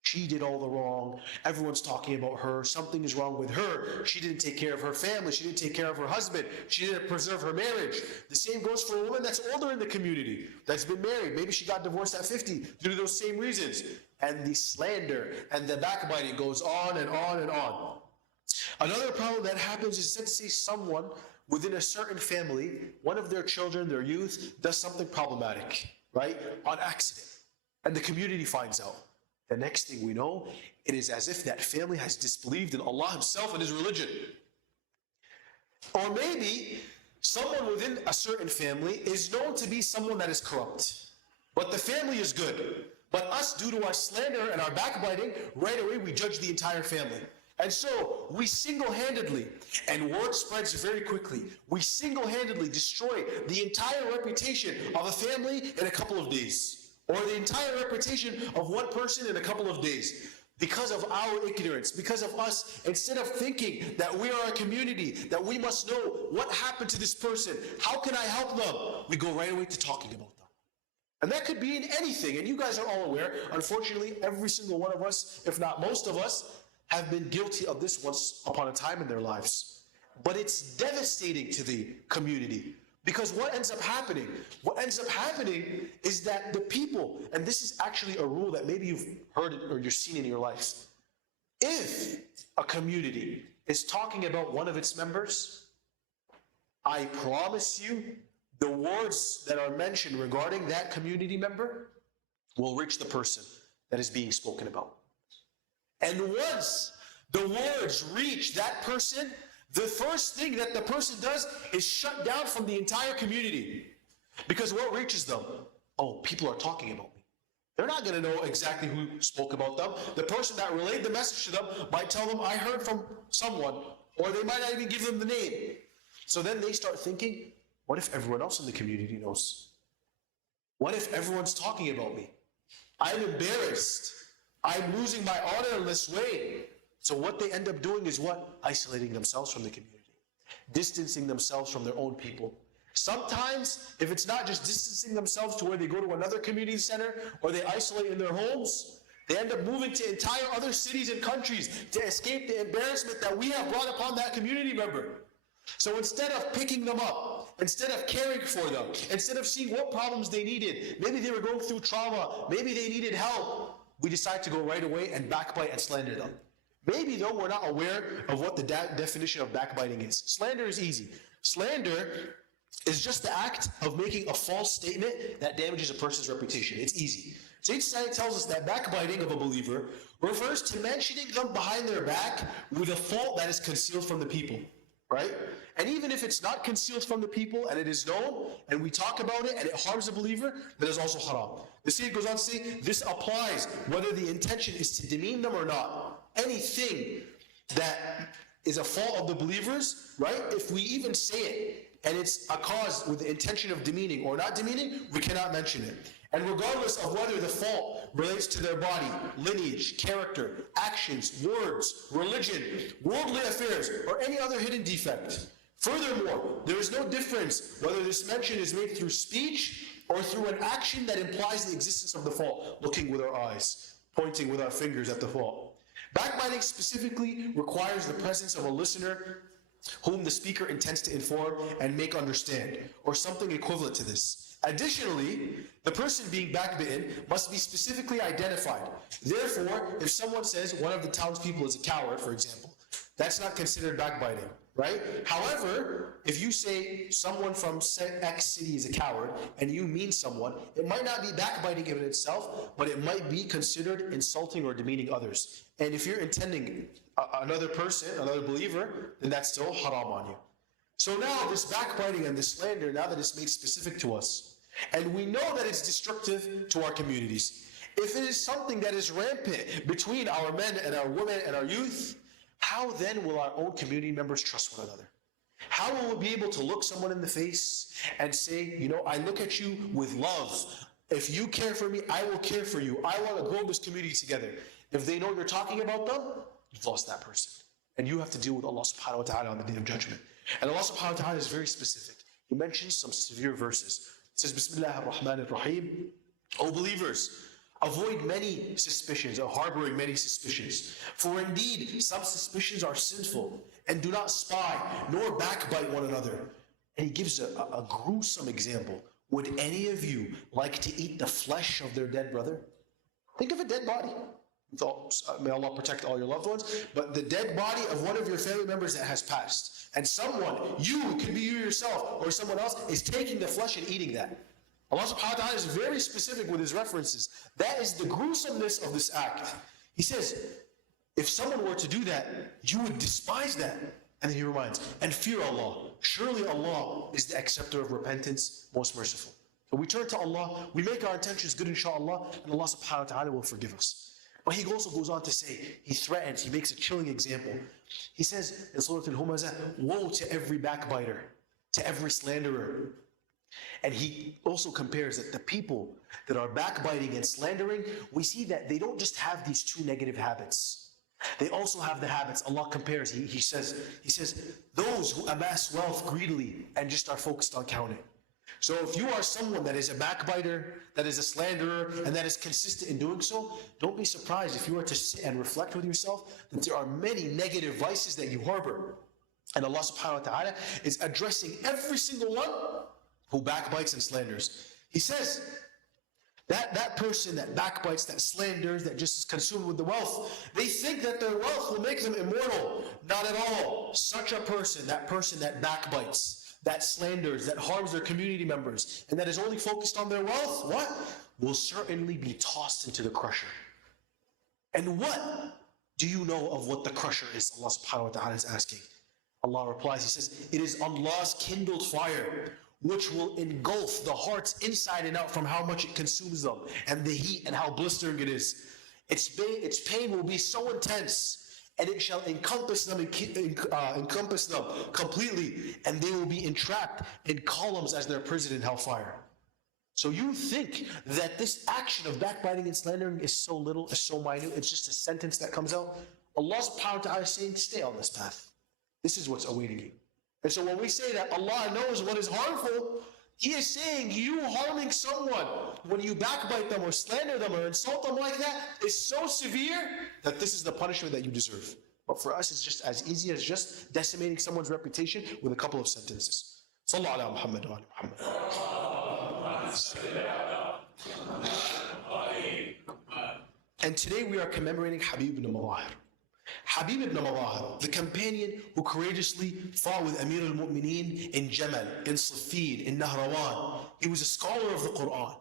She did all the wrong. Everyone's talking about her. Something is wrong with her. She didn't take care of her family. She didn't take care of her husband. She didn't preserve her marriage. The same goes for a woman that's older in the community, that's been married. Maybe she got divorced at 50 due to those same reasons. And the slander and the backbiting goes on and on and on. Another problem that happens is, let's say someone within a certain family, one of their children, their youth, does something problematic, right? On accident. And the community finds out. The next thing we know, it is as if that family has disbelieved in Allah Himself and His religion. Or maybe someone within a certain family is known to be someone that is corrupt. But the family is good. But us, due to our slander and our backbiting, right away we judge the entire family. And so we single-handedly, and word spreads very quickly, we single-handedly destroy the entire reputation of a family in a couple of days. Or the entire reputation of one person in a couple of days. Because of our ignorance, because of us, instead of thinking that we are a community, that we must know what happened to this person, how can I help them, we go right away to talking about them. And that could be in anything, and you guys are all aware, unfortunately, every single one of us, if not most of us, have been guilty of this once upon a time in their lives. But it's devastating to the community. Because what ends up happening? What ends up happening is that the people, and this is actually a rule that maybe you've heard it or you've seen in your life. If a community is talking about one of its members, I promise you, the words that are mentioned regarding that community member will reach the person that is being spoken about. And once the words reach that person, the first thing that the person does is shut down from the entire community. Because what reaches them? Oh, people are talking about me. They're not going to know exactly who spoke about them. The person that relayed the message to them might tell them, I heard from someone, or they might not even give them the name. So then they start thinking, what if everyone else in the community knows? What if everyone's talking about me? I'm embarrassed. I'm losing my honor in this way. So what they end up doing is what? Isolating themselves from the community. Distancing themselves from their own people. Sometimes, if it's not just distancing themselves to where they go to another community center or they isolate in their homes, they end up moving to entire other cities and countries to escape the embarrassment that we have brought upon that community member. So instead of picking them up, instead of caring for them, instead of seeing what problems they needed, maybe they were going through trauma, maybe they needed help, we decide to go right away and backbite and slander them. Maybe though we're not aware of what the definition of backbiting is. Slander is easy. Slander is just the act of making a false statement that damages a person's reputation. It's easy. Sayyid Sistani tells us that backbiting of a believer refers to mentioning them behind their back with a fault that is concealed from the people. Right? And even if it's not concealed from the people and it is known and we talk about it and it harms a believer, that is also haram. The Sayyid goes on to say, this applies whether the intention is to demean them or not. Anything that is a fault of the believers, right? If we even say it and it's a cause with the intention of demeaning or not demeaning, we cannot mention it. And regardless of whether the fault relates to their body, lineage, character, actions, words, religion, worldly affairs, or any other hidden defect. Furthermore, there is no difference whether this mention is made through speech or through an action that implies the existence of the fault, looking with our eyes, pointing with our fingers at the fault. Backbiting specifically requires the presence of a listener whom the speaker intends to inform and make understand, or something equivalent to this. Additionally, the person being backbitten must be specifically identified. Therefore, if someone says one of the townspeople is a coward, for example, that's not considered backbiting, right? However, if you say someone from X city is a coward and you mean someone, it might not be backbiting in itself, but it might be considered insulting or demeaning others. And if you're intending another person, another believer, then that's still haram on you. So now this backbiting and this slander, now that it's made specific to us, and we know that it's destructive to our communities, if it is something that is rampant between our men and our women and our youth, how then will our own community members trust one another? How will we be able to look someone in the face and say, you know, I look at you with love. If you care for me, I will care for you. I want to grow this community together. If they know you're talking about them, you've lost that person. And you have to deal with Allah subhanahu wa ta'ala on the day of judgment. And Allah subhanahu wa ta'ala is very specific. He mentions some severe verses. It says, Bismillah ar-Rahman ar-Rahim. O believers, avoid many suspicions, or harboring many suspicions. For indeed, some suspicions are sinful, and do not spy, nor backbite one another. And he gives a gruesome example. Would any of you like to eat the flesh of their dead brother? Think of a dead body. May Allah protect all your loved ones, but the dead body of one of your family members that has passed. And someone, you, could be you yourself, or someone else, is taking the flesh and eating that. Allah subhanahu wa ta'ala is very specific with his references. That is the gruesomeness of this act. He says, if someone were to do that, you would despise that. And then he reminds, and fear Allah. Surely Allah is the acceptor of repentance, most merciful. So we turn to Allah, we make our intentions good inshallah, and Allah subhanahu wa ta'ala will forgive us. But he also goes on to say, he threatens, he makes a chilling example. He says in Surah Al-Humazah, woe to every backbiter, to every slanderer. And he also compares that the people that are backbiting and slandering, we see that they don't just have these two negative habits. They also have the habits. Allah compares, he says, those who amass wealth greedily and just are focused on counting. So if you are someone that is a backbiter, that is a slanderer, and that is consistent in doing so, don't be surprised if you were to sit and reflect with yourself that there are many negative vices that you harbor. And Allah subhanahu wa ta'ala is addressing every single one who backbites and slanders. He says, that person that backbites, that slanders, that just is consumed with the wealth, they think that their wealth will make them immortal. Not at all. Such a person that backbites, that slanders, that harms their community members, and that is only focused on their wealth, what? Will certainly be tossed into the crusher. And what do you know of what the crusher is? Allah subhanahu wa ta'ala is asking. Allah replies, he says, it is Allah's kindled fire, which will engulf the hearts inside and out from how much it consumes them, and the heat and how blistering it is. Its pain will be so intense, and it shall encompass them completely, and they will be entrapped in columns as their prison in hellfire. So you think that this action of backbiting and slandering is so little, is so minute, it's just a sentence that comes out? Allah subhanahu wa ta'ala is saying, stay on this path. This is what's awaiting you. And so when we say that Allah knows what is harmful, He is saying you harming someone when you backbite them or slander them or insult them like that is so severe that this is the punishment that you deserve. But for us, it's just as easy as just decimating someone's reputation with a couple of sentences. Sallallahu ala Muhammad wa ala Muhammad. And today we are commemorating Habib ibn Mawahir. Habib ibn Mawahir, the companion who courageously fought with Amir al-Mu'mineen in Jamal, in Siffin, in Nahrawan. He was a scholar of the Quran,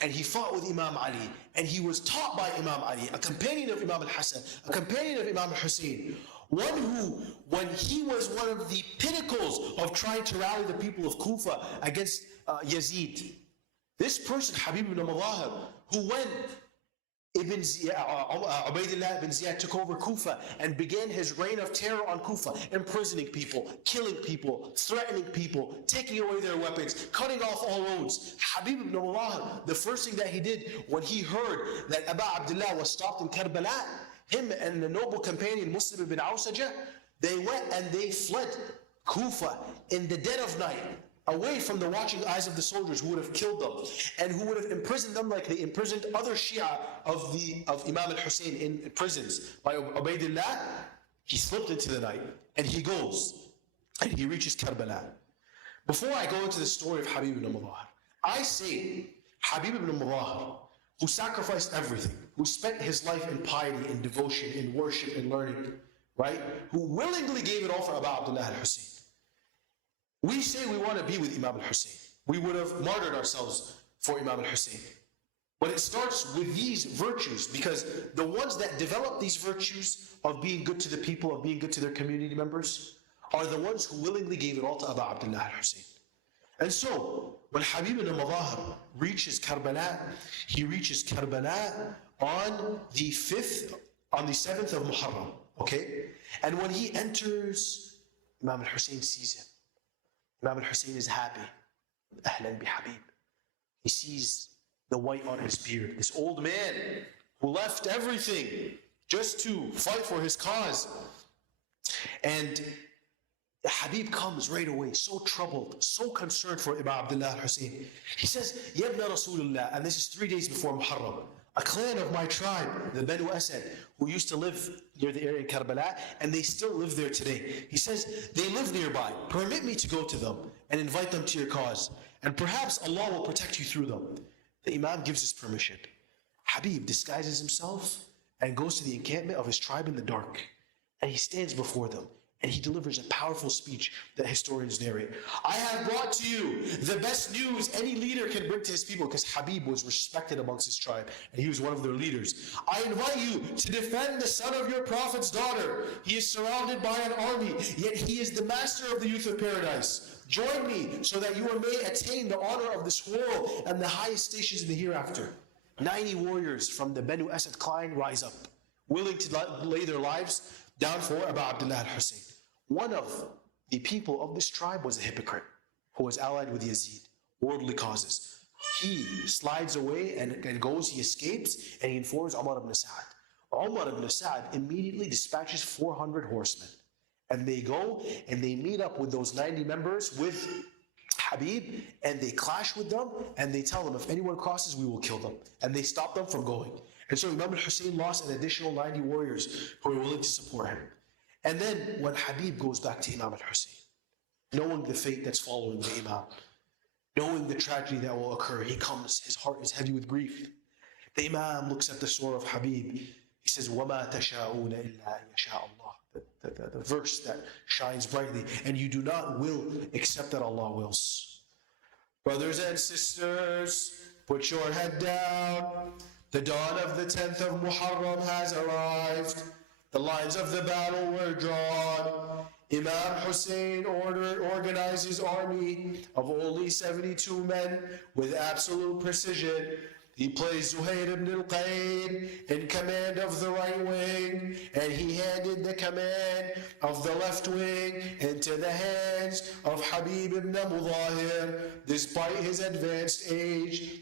and he fought with Imam Ali, and he was taught by Imam Ali, a companion of Imam al-Hassan, a companion of Imam al-Hussein, one who, when he was one of the pinnacles of trying to rally the people of Kufa against Yazid. This person, Habib ibn Mawahir, who when Ubaydullah ibn Ziyad took over Kufa and began his reign of terror on Kufa, imprisoning people, killing people, threatening people, taking away their weapons, cutting off all roads. Habib ibn Mawahir, the first thing that he did when he heard that Abu Abdullah was stopped in Karbala, him and the noble companion Muslim ibn Awsajah, they went and they fled Kufa in the dead of night, away from the watching eyes of the soldiers who would have killed them and who would have imprisoned them like they imprisoned other Shia of Imam al-Hussein in prisons. By Ubaydullah, he slipped into the night and he goes and he reaches Karbala. Before I go into the story of Habib ibn Mudahar, I say Habib ibn Mudahar, who sacrificed everything, who spent his life in piety, in devotion, in worship, in learning, right? Who willingly gave it all for Abu Abdullah al-Hussein. We say we want to be with Imam al-Hussein. We would have martyred ourselves for Imam al-Hussein. But it starts with these virtues, because the ones that develop these virtues of being good to the people, of being good to their community members, are the ones who willingly gave it all to Abu Abdullah al-Hussein. And so, when Habib ibn Mudahar reaches Karbala, he reaches Karbala on the 7th of Muharram, okay? And when he enters, Imam al-Hussein sees him. Imam al-Hussein is happy. Ahlan bi Habib. He sees the white on his beard, this old man who left everything just to fight for his cause. And Habib comes right away, so troubled, so concerned for Imam Abdullah al-Hussein. He says, Yabna Rasulullah, and this is 3 days before Muharram, a clan of my tribe, the Banu Asad, who used to live near the area in Karbala, and they still live there today. He says, they live nearby. Permit me to go to them and invite them to your cause, and perhaps Allah will protect you through them. The Imam gives his permission. Habib disguises himself and goes to the encampment of his tribe in the dark, and he stands before them. And he delivers a powerful speech that historians narrate. I have brought to you the best news any leader can bring to his people, because Habib was respected amongst his tribe, and he was one of their leaders. I invite you to defend the son of your prophet's daughter. He is surrounded by an army, yet he is the master of the youth of paradise. Join me so that you may attain the honor of this world and the highest stations in the hereafter. 90 warriors from the Banu Asad clan rise up, willing to lay their lives down for Abu Abdullah al-Hussein. One of the people of this tribe was a hypocrite who was allied with Yazid, worldly causes. He slides away and goes, he escapes, and he informs Umar ibn Sa'd. Umar ibn Sa'd immediately dispatches 400 horsemen. And they go and they meet up with those 90 members with Habib, and they clash with them, and they tell them, if anyone crosses, we will kill them. And they stop them from going. And so Imam al-Hussein lost an additional 90 warriors who were willing to support him. And then when Habib goes back to Imam al-Hussein, knowing the fate that's following the Imam, knowing the tragedy that will occur, he comes, his heart is heavy with grief. The Imam looks at the surah of Habib. He says, وَمَا تَشَاءُونَ إِلَّا أَن يَشَاءَ اللَّهُ. The verse that shines brightly, and you do not will except that Allah wills. Brothers and sisters, put your head down. The dawn of the 10th of Muharram has arrived. The lines of the battle were drawn. Imam Hussein organized his army of only 72 men with absolute precision. He placed Zuhair ibn al-Qaid in command of the right wing, and he handed the command of the left wing into the hands of Habib ibn Mudahar, despite his advanced age.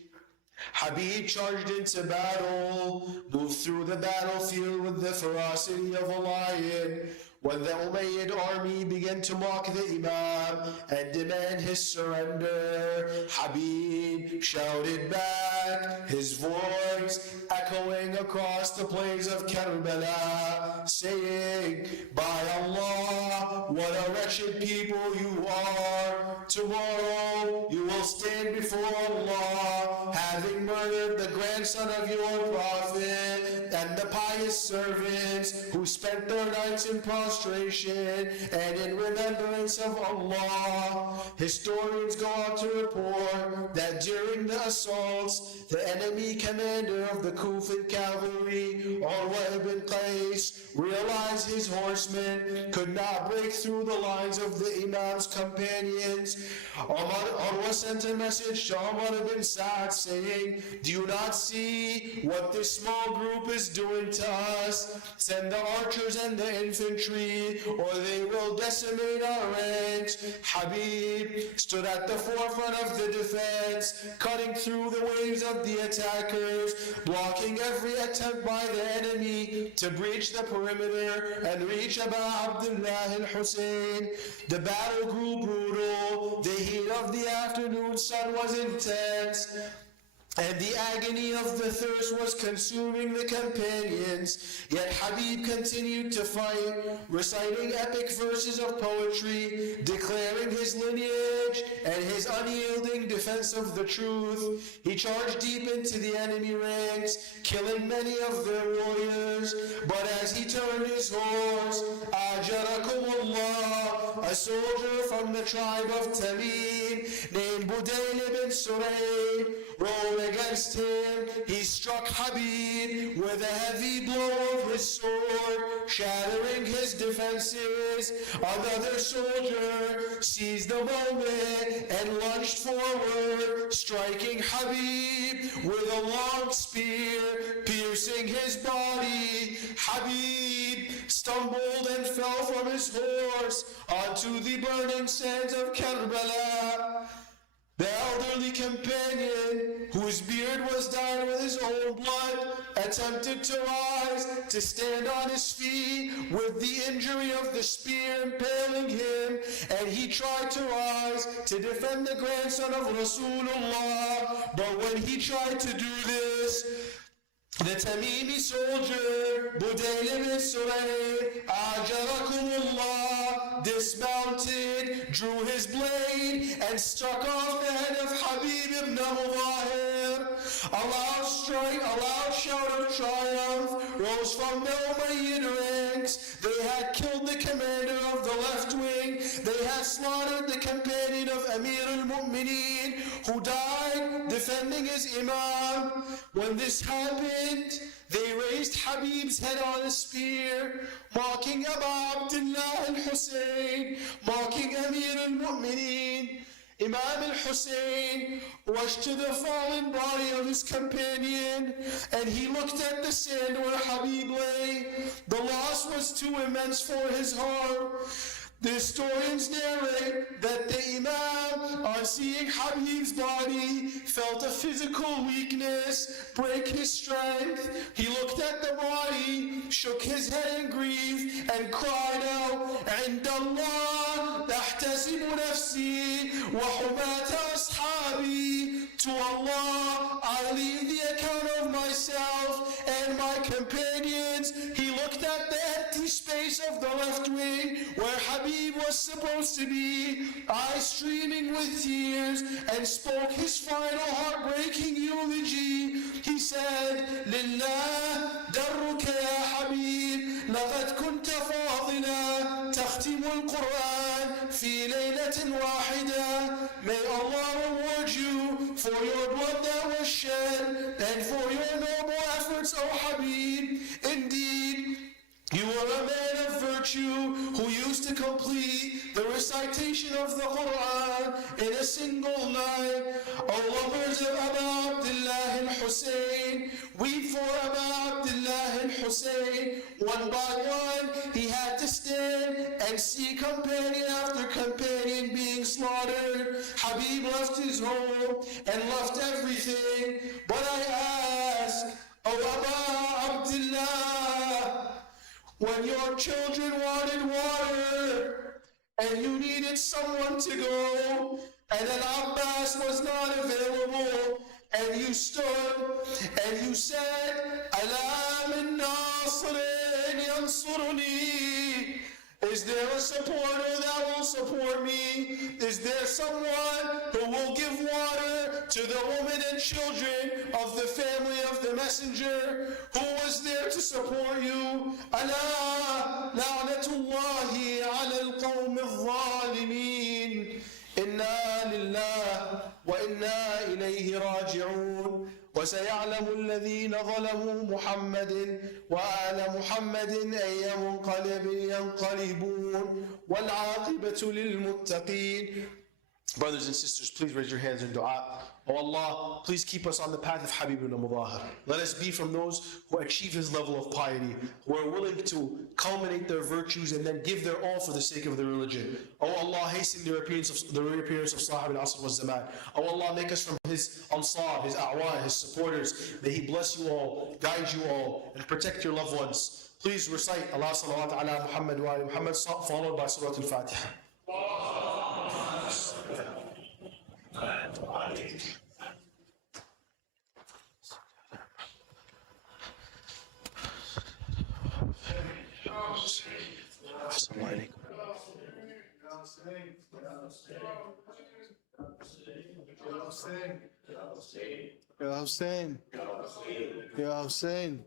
Habib charged into battle, moved through the battlefield with the ferocity of a lion. When the Umayyad army began to mock the Imam and demand his surrender, Habib shouted back, his voice echoing across the plains of Karbala, saying, by Allah, what a wretched people you are. Tomorrow you will stand before Allah, having murdered the grandson of your prophet and the pious servants who spent their nights in prostration and in remembrance of Allah. Historians go on to report that during the assaults, the enemy commander of the Kufan cavalry, Urwa ibn Qais, realized his horsemen could not break through the lines of the Imam's companions. Urwa sent a message to Umar ibn Sa'd saying, do you not see what this small group is doing to us? Send the archers and the infantry, or they will decimate our ranks. Habib stood at the forefront of the defense, cutting through the waves of the attackers, blocking every attempt by the enemy to breach the perimeter and reach Abu Abdullah al-Hussein. The battle grew brutal. The heat of the afternoon sun was intense, and the agony of the thirst was consuming the companions. Yet Habib continued to fight, reciting epic verses of poetry, declaring his lineage and his unyielding defense of the truth. He charged deep into the enemy ranks, killing many of their warriors. But as he turned his horse, Ajarakumullah, a soldier from the tribe of Tamim, named Budayl ibn Surayd, rode against him. He struck Habib with a heavy blow of his sword, shattering his defenses. Another soldier seized the moment and lunged forward, striking Habib with a long spear, piercing his body. Habib stumbled and fell from his horse onto the burning sands of Karbala. The elderly companion, whose beard was dyed with his own blood, attempted to rise, to stand on his feet with the injury of the spear impaling him, and he tried to rise to defend the grandson of Rasulullah. But when he tried to do this, the Tamimi soldier, Budayl ibn Surayd, Ajarakumullah, dismounted, drew his blade, and struck off the head of Habib ibn Mudahir. A loud shout of triumph rose from the Umayyad ranks. They had killed the commander of the left wing. They had slaughtered the companion of Amir al-Mu'mineen, who died defending his imam. When this happened, they raised Habib's head on a spear, mocking Abu Abdullah al-Hussein, mocking Amir al-Mu'mineen. Imam al-Hussein rushed to the fallen body of his companion, and he looked at the sand where Habib lay. The loss was too immense for his heart. The historians narrate that the Imam, on seeing Habib's body, felt a physical weakness break his strength. He looked at the body, shook his head in grief, and cried out, عند الله تحتسب نفسي وحماة أصحابي. To Allah, I leave the account of myself and my companions. He looked at the empty space of the left wing where Habib was supposed to be, eyes streaming with tears, and spoke his final heartbreaking eulogy. He said, لله درك يا حبيب لقد كنت فاضلا تختم القرآن في ليلة واحدة. May Allah reward you for your blood that was shed and for your noble efforts, O Habib. Indeed, you were a man of virtue who used to complete the recitation of the Quran in a single night. O lovers of Abu Abdullah al-Hussein, weep for Abu Abdullah al-Hussein. One by one, he had to stand and see companion after companion being slaughtered. Habib left his home and left everything. But I ask, O Abu Abdullah, when your children wanted water and you needed someone to go, and then Abbas was not available, and you stood and you said, Ala min nasirin yansuruni. Is there a supporter that will support me? Is there someone who will give water to the women and children of the family of the messenger? Who was there to support you? Ala la'natullahi ala al-qawm al-zalimin. Inna lillah wa inna ilayhi raji'un. وسيعلم الذين ظلموا محمد وآل محمد أي منقلب ينقلبون والعاقبة للمتقين. Brothers and sisters, please raise your hands in dua. Oh Allah, please keep us on the path of Habib ibn Mudahir. Let us be from those who achieve his level of piety, who are willing to culminate their virtues and then give their all for the sake of the religion. Oh Allah, hasten the reappearance of Sahib al-Asr wal-Zaman. Oh Allah, make us from his ansar, his a'wan, his supporters. May he bless you all, guide you all, and protect your loved ones. Please recite Allah salawat ala Muhammad wa ali Muhammad, followed by Surah Al-Fatiha. Ya Hussein. Ya Hussein.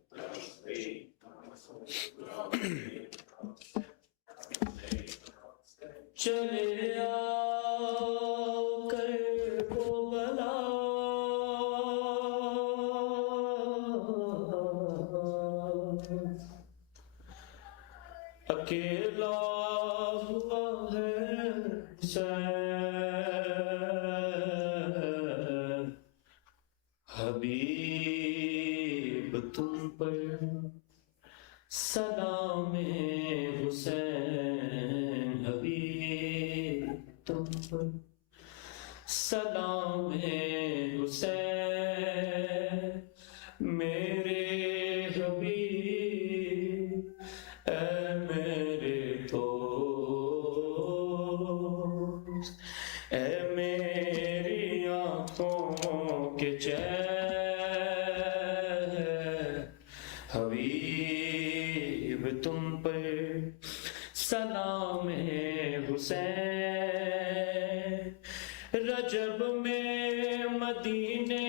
چلے آؤ کربلا اکیلا ہوا ہے حسین حبیب تم پر سلام حسین حبیب تم پر سلام حسین میرے حبیب اے میرے دوست اے میری آنکھوں کے چین حبیب تم پر سلام حسین رجب میں مدینے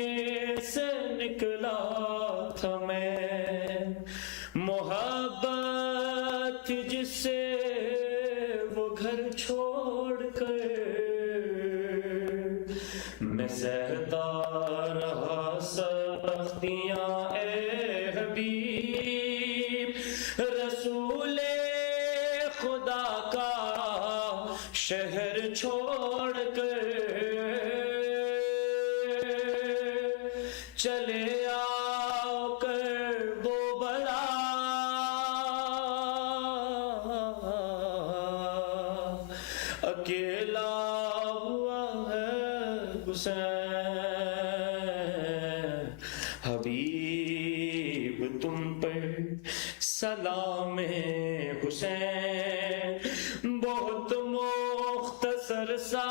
سے نکلا تھا میں محبت جس سے وہ گھر چھوڑ کر میں سہتا رہا سختیاں اے حبیب رسول خدا کا شہر چھوڑ کر چلے آؤ کربلا اکیلا ہوا ہے حسین حبیب تم پر سلام حسین بہت مختصر سا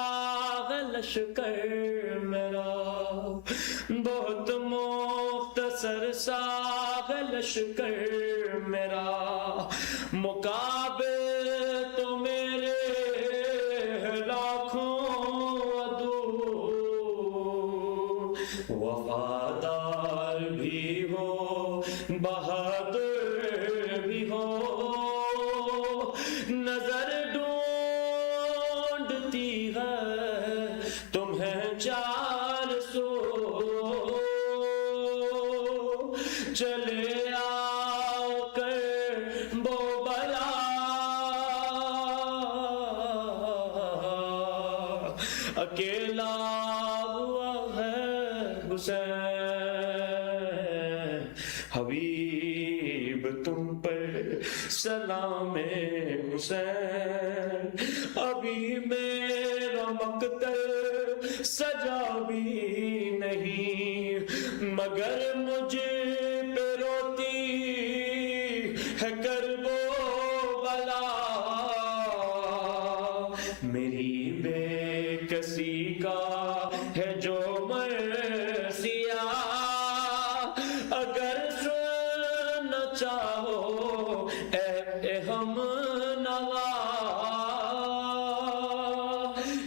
لشکر میرا بہت مختصر سا لشکر میرا مقابل تو میرے لاکھوں عدو وفادار بھی ہو بہادر بھی ہو نظر ڈھونڈتی ہے تمہیں 400 چلے آؤ کربلا اکیلا ہوا ہے حسین حبیب تم پر سلام حسین ابھی میرا مقتل سجا بھی نہیں مگر مجھے پہ روتی ہے کرب و بلا میری بے کسی کا ہے جو مرثیہ اگر سننا چاہو اے ہم نوا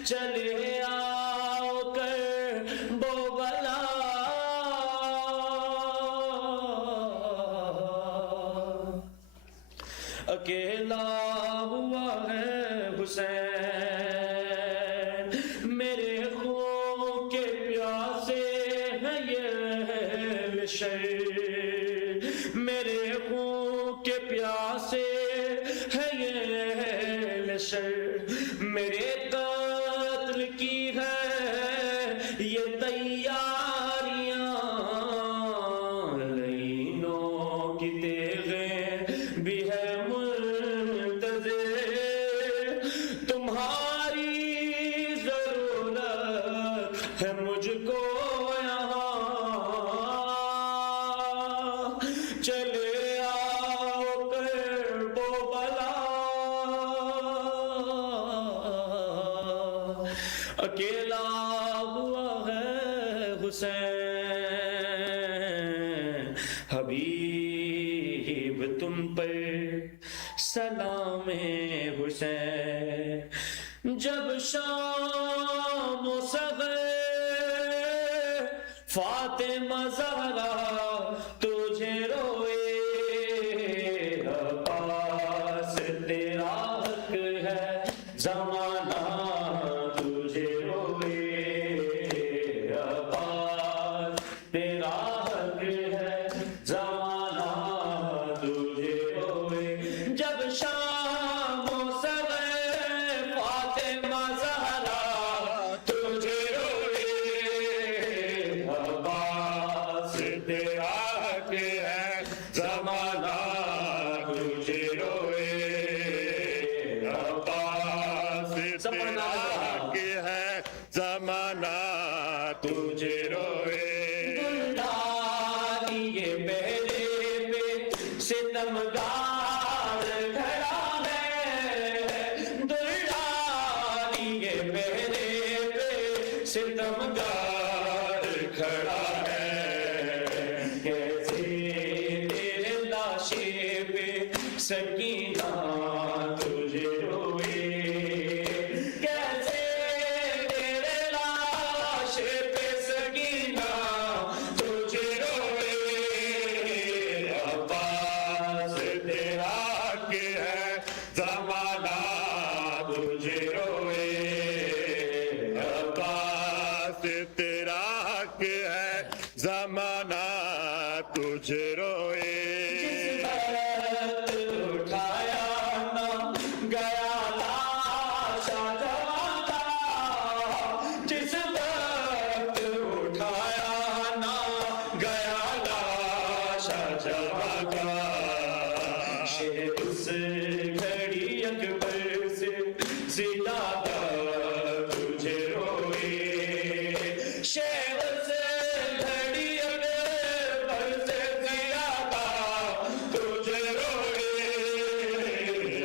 چلے آؤ کربلا اکیلا ہوا ہے حسین میرے خون کے پیاسے ہیں یہ لشکر میرے خون کے پیاسے ہیں یہ لشکر میرے قتل کی ہے یہ تیاریاں لینوں کی تیغیں بھی ہے تمہاری ضرورت ہے مجھ کو یہاں چلے آؤ کربلا اکیلا ہوا ہے حسین حبیب تم پر سلام حسین جب شام و صغر فاطمہ زہرا تجھے روئے عباس تیرا حق ہے زمانہ تجھے روئے عباس تیرا حق ہے زمانہ تجھے روئے جب شام و صبح فاطمہ زہرا تجھے روئے عباس تیرا حق ہے زمانہ تجھے روئے عباس تیرا حق ہے زمانہ تجھے روئے دلداری یہ پہلے پہ ستمگار کھڑا ہے دلداری یہ پہلے پہ ستمگار کھڑا ہے کیسے تیرے لاشے پہ سکینہ تجھے روئے کیسے تیرے لاشے پہ سکینہ تجھے روئے عباس تیرا حق ہے زمانہ تجھے روئے عباس تیرا حق ہے زمانہ تجھے روئے اٹھایا نہ گیا لاشا جوان کا جس وقت اٹھایا نہ گیا لاشا جوان کا شیر اس گھڑی اکبر سے زیادہ تجھے روئے شیر اس گھڑی اکبر سے زیادہ تجھے روئے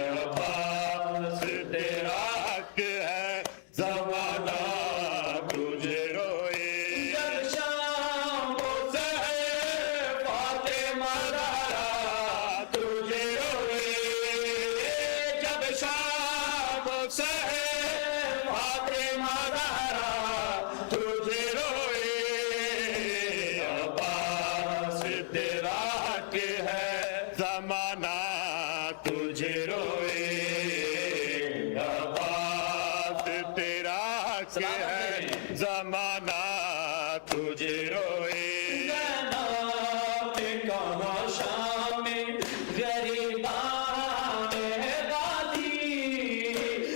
عباس تیرا حق ہے زمانہ تجھے روئے جب شام و سحر فاطمہ زہرا تجھے روئے جب شام و سحر فاطمہ زہرا تجھے روئے عباس تیرا حق ہے زمانہ تجھے روئے عباس تیرا حق ہے زمانہ تجھے روئے زینب کہاں شام میں غریبان غازی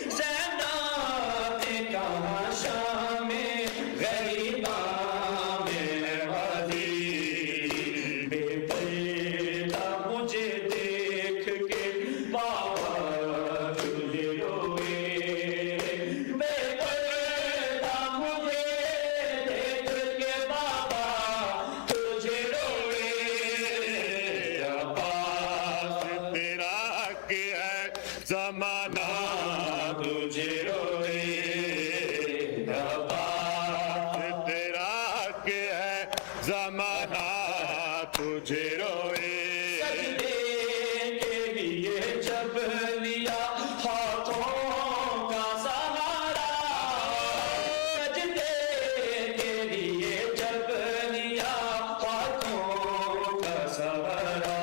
زینب کہاں شام میں غریبان غازی بے پردہ مجھے دیکھ کے بابا تجھے روئے بے پردہ مجھے دیکھ کے بابا تجھے روئے عباس تیرا حق ہے زمانہ تجھے روئے عباس تیرا حق ہے زمانہ تجھے روئے سجدے کے لیے جب لیا ہاتھوں کا سہارا سجدے کے لیے جب لیا ہاتھوں کا سہارا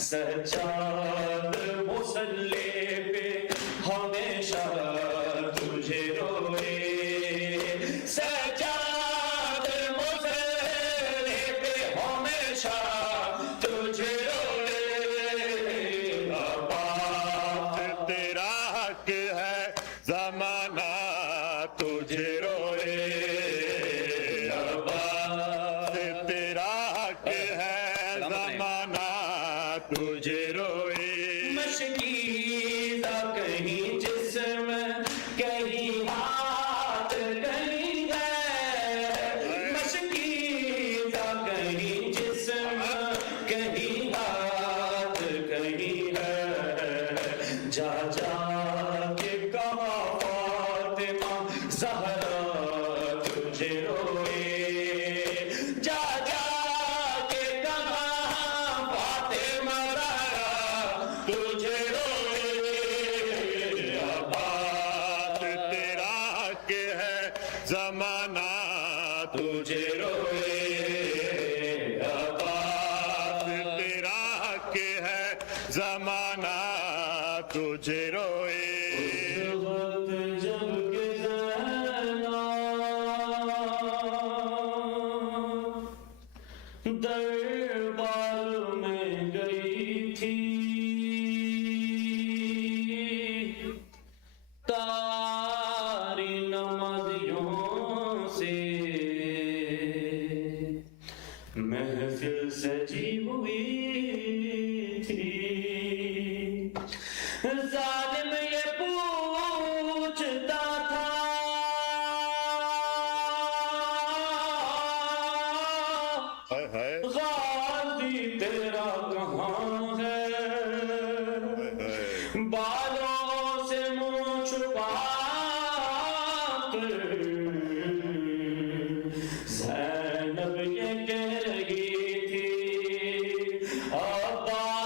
سجاد مصلی پہ ہمیشہ تجھے روئے سجاد مصلی پہ ہمیشہ تجھے روئے عباس تیرا حق ہے زمانہ تجھے روئے عباس تیرا حق ہے زمانہ تجھے روئے مشکی تجھے روئے عباس، تیرا حق ہے زمانہ تجھے روئے. جب کہ زینب دربار میں گئی تھی، تاری نمازیوں سے محفل سجی ہوئی تھی. ظالم یہ پوچھتا تھا ہائے ہائے غازی تیرا کہاں ہے، بالوں سے منہ چھپا کر زینب یہ کہہ رہی تھی عباس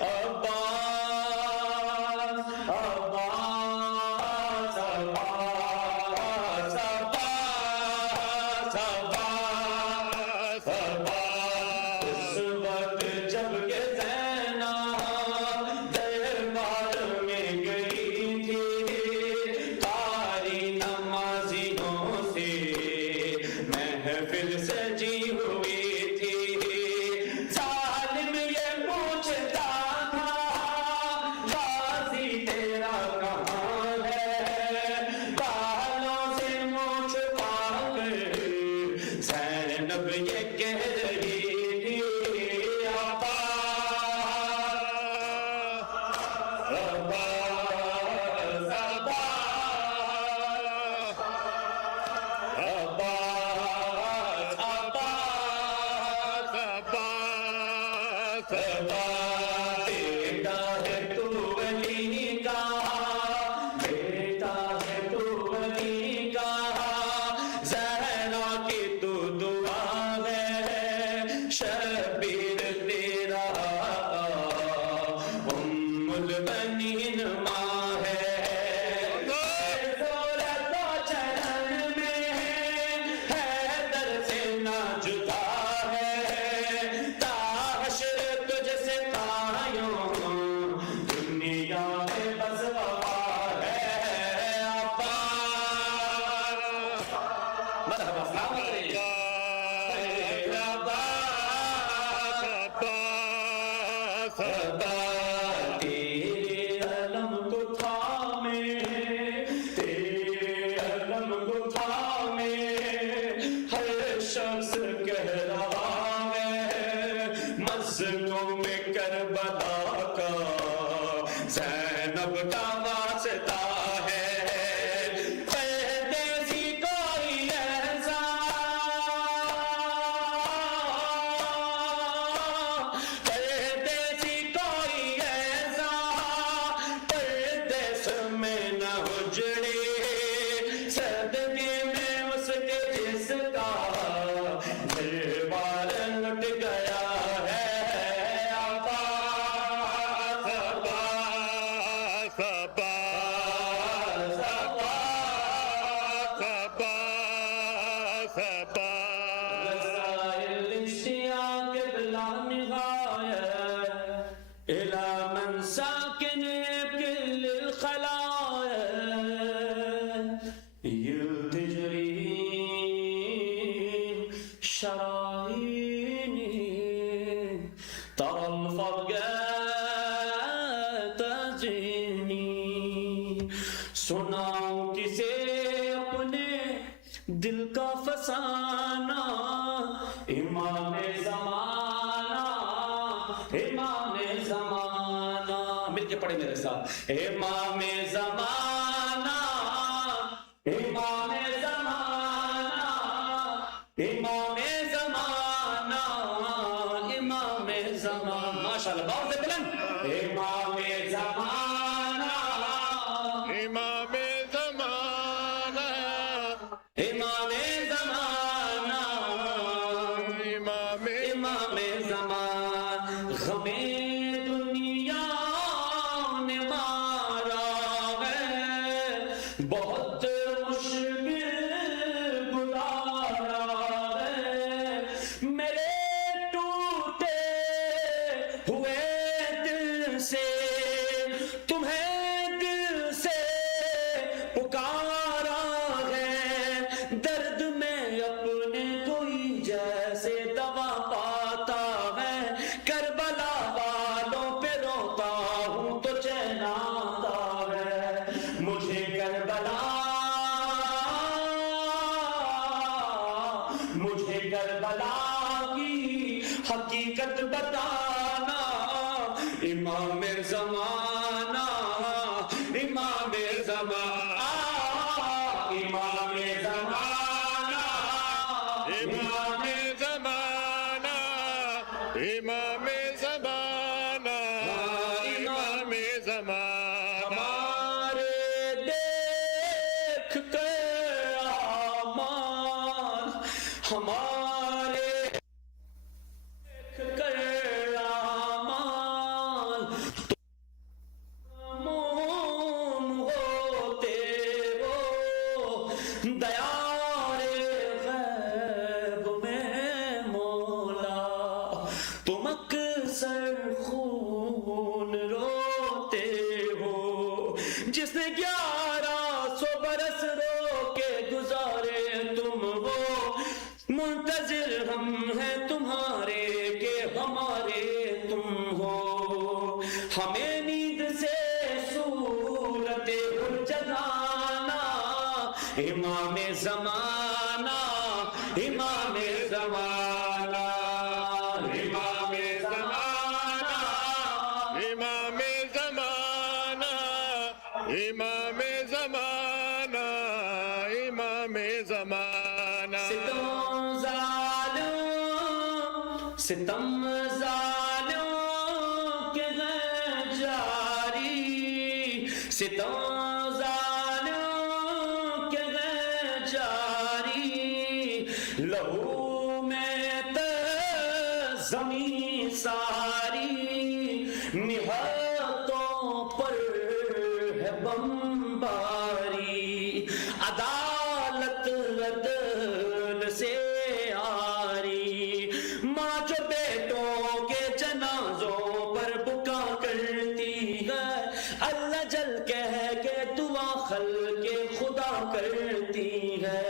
عباس عباس عباس عباس عباس. اس وقت جب کہ زینب دربار میں گئی تھی، قاری نمازیوں سے محفل سجی ہوئی تھی. ظالم یہ پوچھتا تھا غازی تیرا کہاں ہے، بالوں سے منہ چھپا کر زینب یہ کہہ رہی تھی عباس عباس عباس عباس عباس. بیٹا ہے تو ولی کا، بیٹا ہے تو ولی کا، زہرا کی تو دعا ہے، شبیر تیرا ام البنین ماں ہے. دولت و چرن میں حیدر سے نہ جدا ہے، تا حشر تجھ سے قائم دنیا میں بس وفا ہے. عباس مرحبا سلام علیکم. تیرے علم کو تھامے، تیرے علم کو تھامے ہر شخص کہہ رہا ہے، مسجدوں میں کربلا کا زینب کا واسطہ ہے. پردیسی کوئی ایسا، پردیسی کوئی ایسا پردیس میں نہ اجڑے، صدقے میں اس کے جس کا دربار لٹ گیا ہے. عباس عباس عباس عباس عباس. رسائل اشتیاق بلا نهایة إلى من ساكن بكل الخلايا، يلتجري شراييني ترى الفرق تزيني. سناؤں کسے اپنے دل کا فسانہ، امام زمانہ امام زمانہ. مل کے پڑھیں میرے ساتھ. امام زمانہ امام زمانہ امام زمانہ امام زمانہ. ماشاء اللہ بہت سے بلند. امام زمانہ امام زمانہ امام زمانہ پکارا ہے درد میں اپنے کوئی جیسے دوا پاتا ہے کربلا والوں پہ روتا ہوں تو چین آتا ہے مجھے کربلا کی حقیقت بتانا امام زمانہ امام زمانہ امام زمانہ امام زمانہ امام زمانہ امام زمانہ ہمارے دیکھ کے اعمال ہمارے دیکھ کر اعمال موم ہوتے ہو دیار غیب میں مولا تم اکثر خون روتے ہو جس نے 1100 برس رو کے گزارے تم ہو منتظر ہم ہیں تمہارے کہ ہمارے تم ہو ہمیں نیند سے صورت جگانا امام زمانہ امام زمانہ امام زمانہ امام زمانہ امام زمانہ امام زمانہ ستم ظالم کے ہیں جاری ستم ظالم کے ہیں جاری لہو میں زمین ساری نہایتوں پر ہے بمباری عدالت عدل سے آری ماں جو بیٹوں کے جنازوں پر بکا کرتی ہے اللہ جل کہہ کے دعا خلق خدا کرتی ہے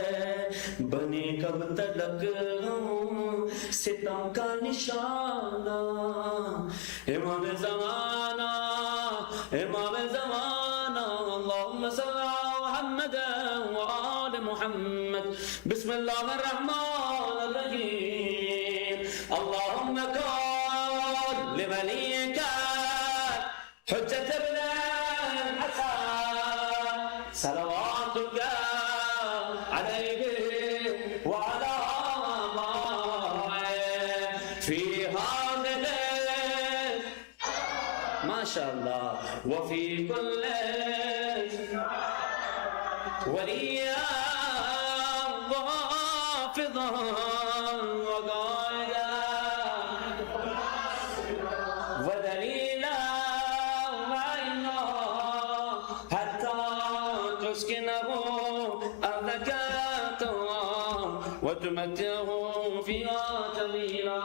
بنے کب تلک ہوں ستم کا نشانہ امام زمانہ امام زمانہ اللہم صلی محمد وآل محمد بسم اللہ الرحمن الرحیم اللہم کن لولیک حجت ابن الحسن صلواتک علیہ وعلا فی حاضر ماشاءاللہ وفی کل ولیا وحافظا وقائدا ودلیلا وعینا حتی تسکنه أرضك وتمتعه فيها طويلا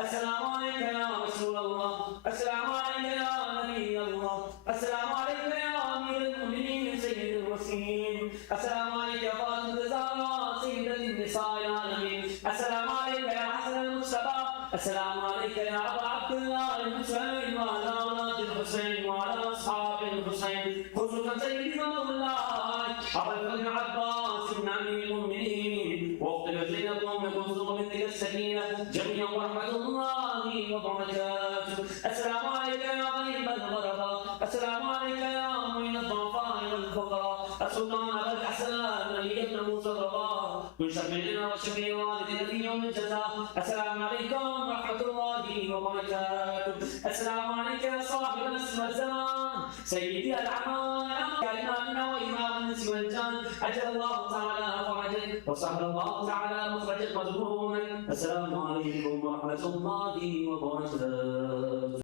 السلام عليك يا رسول الله السلام عليك يا نبي الله السلام عليك يا أمير المؤمنين سيد المرسلين السلام عليك يا فاطمة الزهراء سيدة النساء العالمين السلام عليك يا حسن المصطفى السلام عليك يا أبا عبد الله الحسين وعلى أولاد الحسين وعلى أصحاب الحسين خصوصا سيدنا مولاي أبا الفضل عباس بن أمير المؤمنين واغفر زينب أم كلثوم بنت السكينة جميعا ورحمة الله وبركاته السلام عليك يا غريب الغرباء السلام عليك يا معين الضعفاء والفقراء السلطان أبا الحسن علي بن موسى الرضا من شملنا وشمل والدنا في يوم الجزاء السلام عليكم ورحمة الله وبركاته السلام عليك يا صاحب الاسم والزمان سيدي الأعمال يا إمامنا وإمام الناس والجان أجل الله تعالى فرجك وسهل الله تعالى مخرجك مظلوما السلام عليكم ورحمة الله وبركاته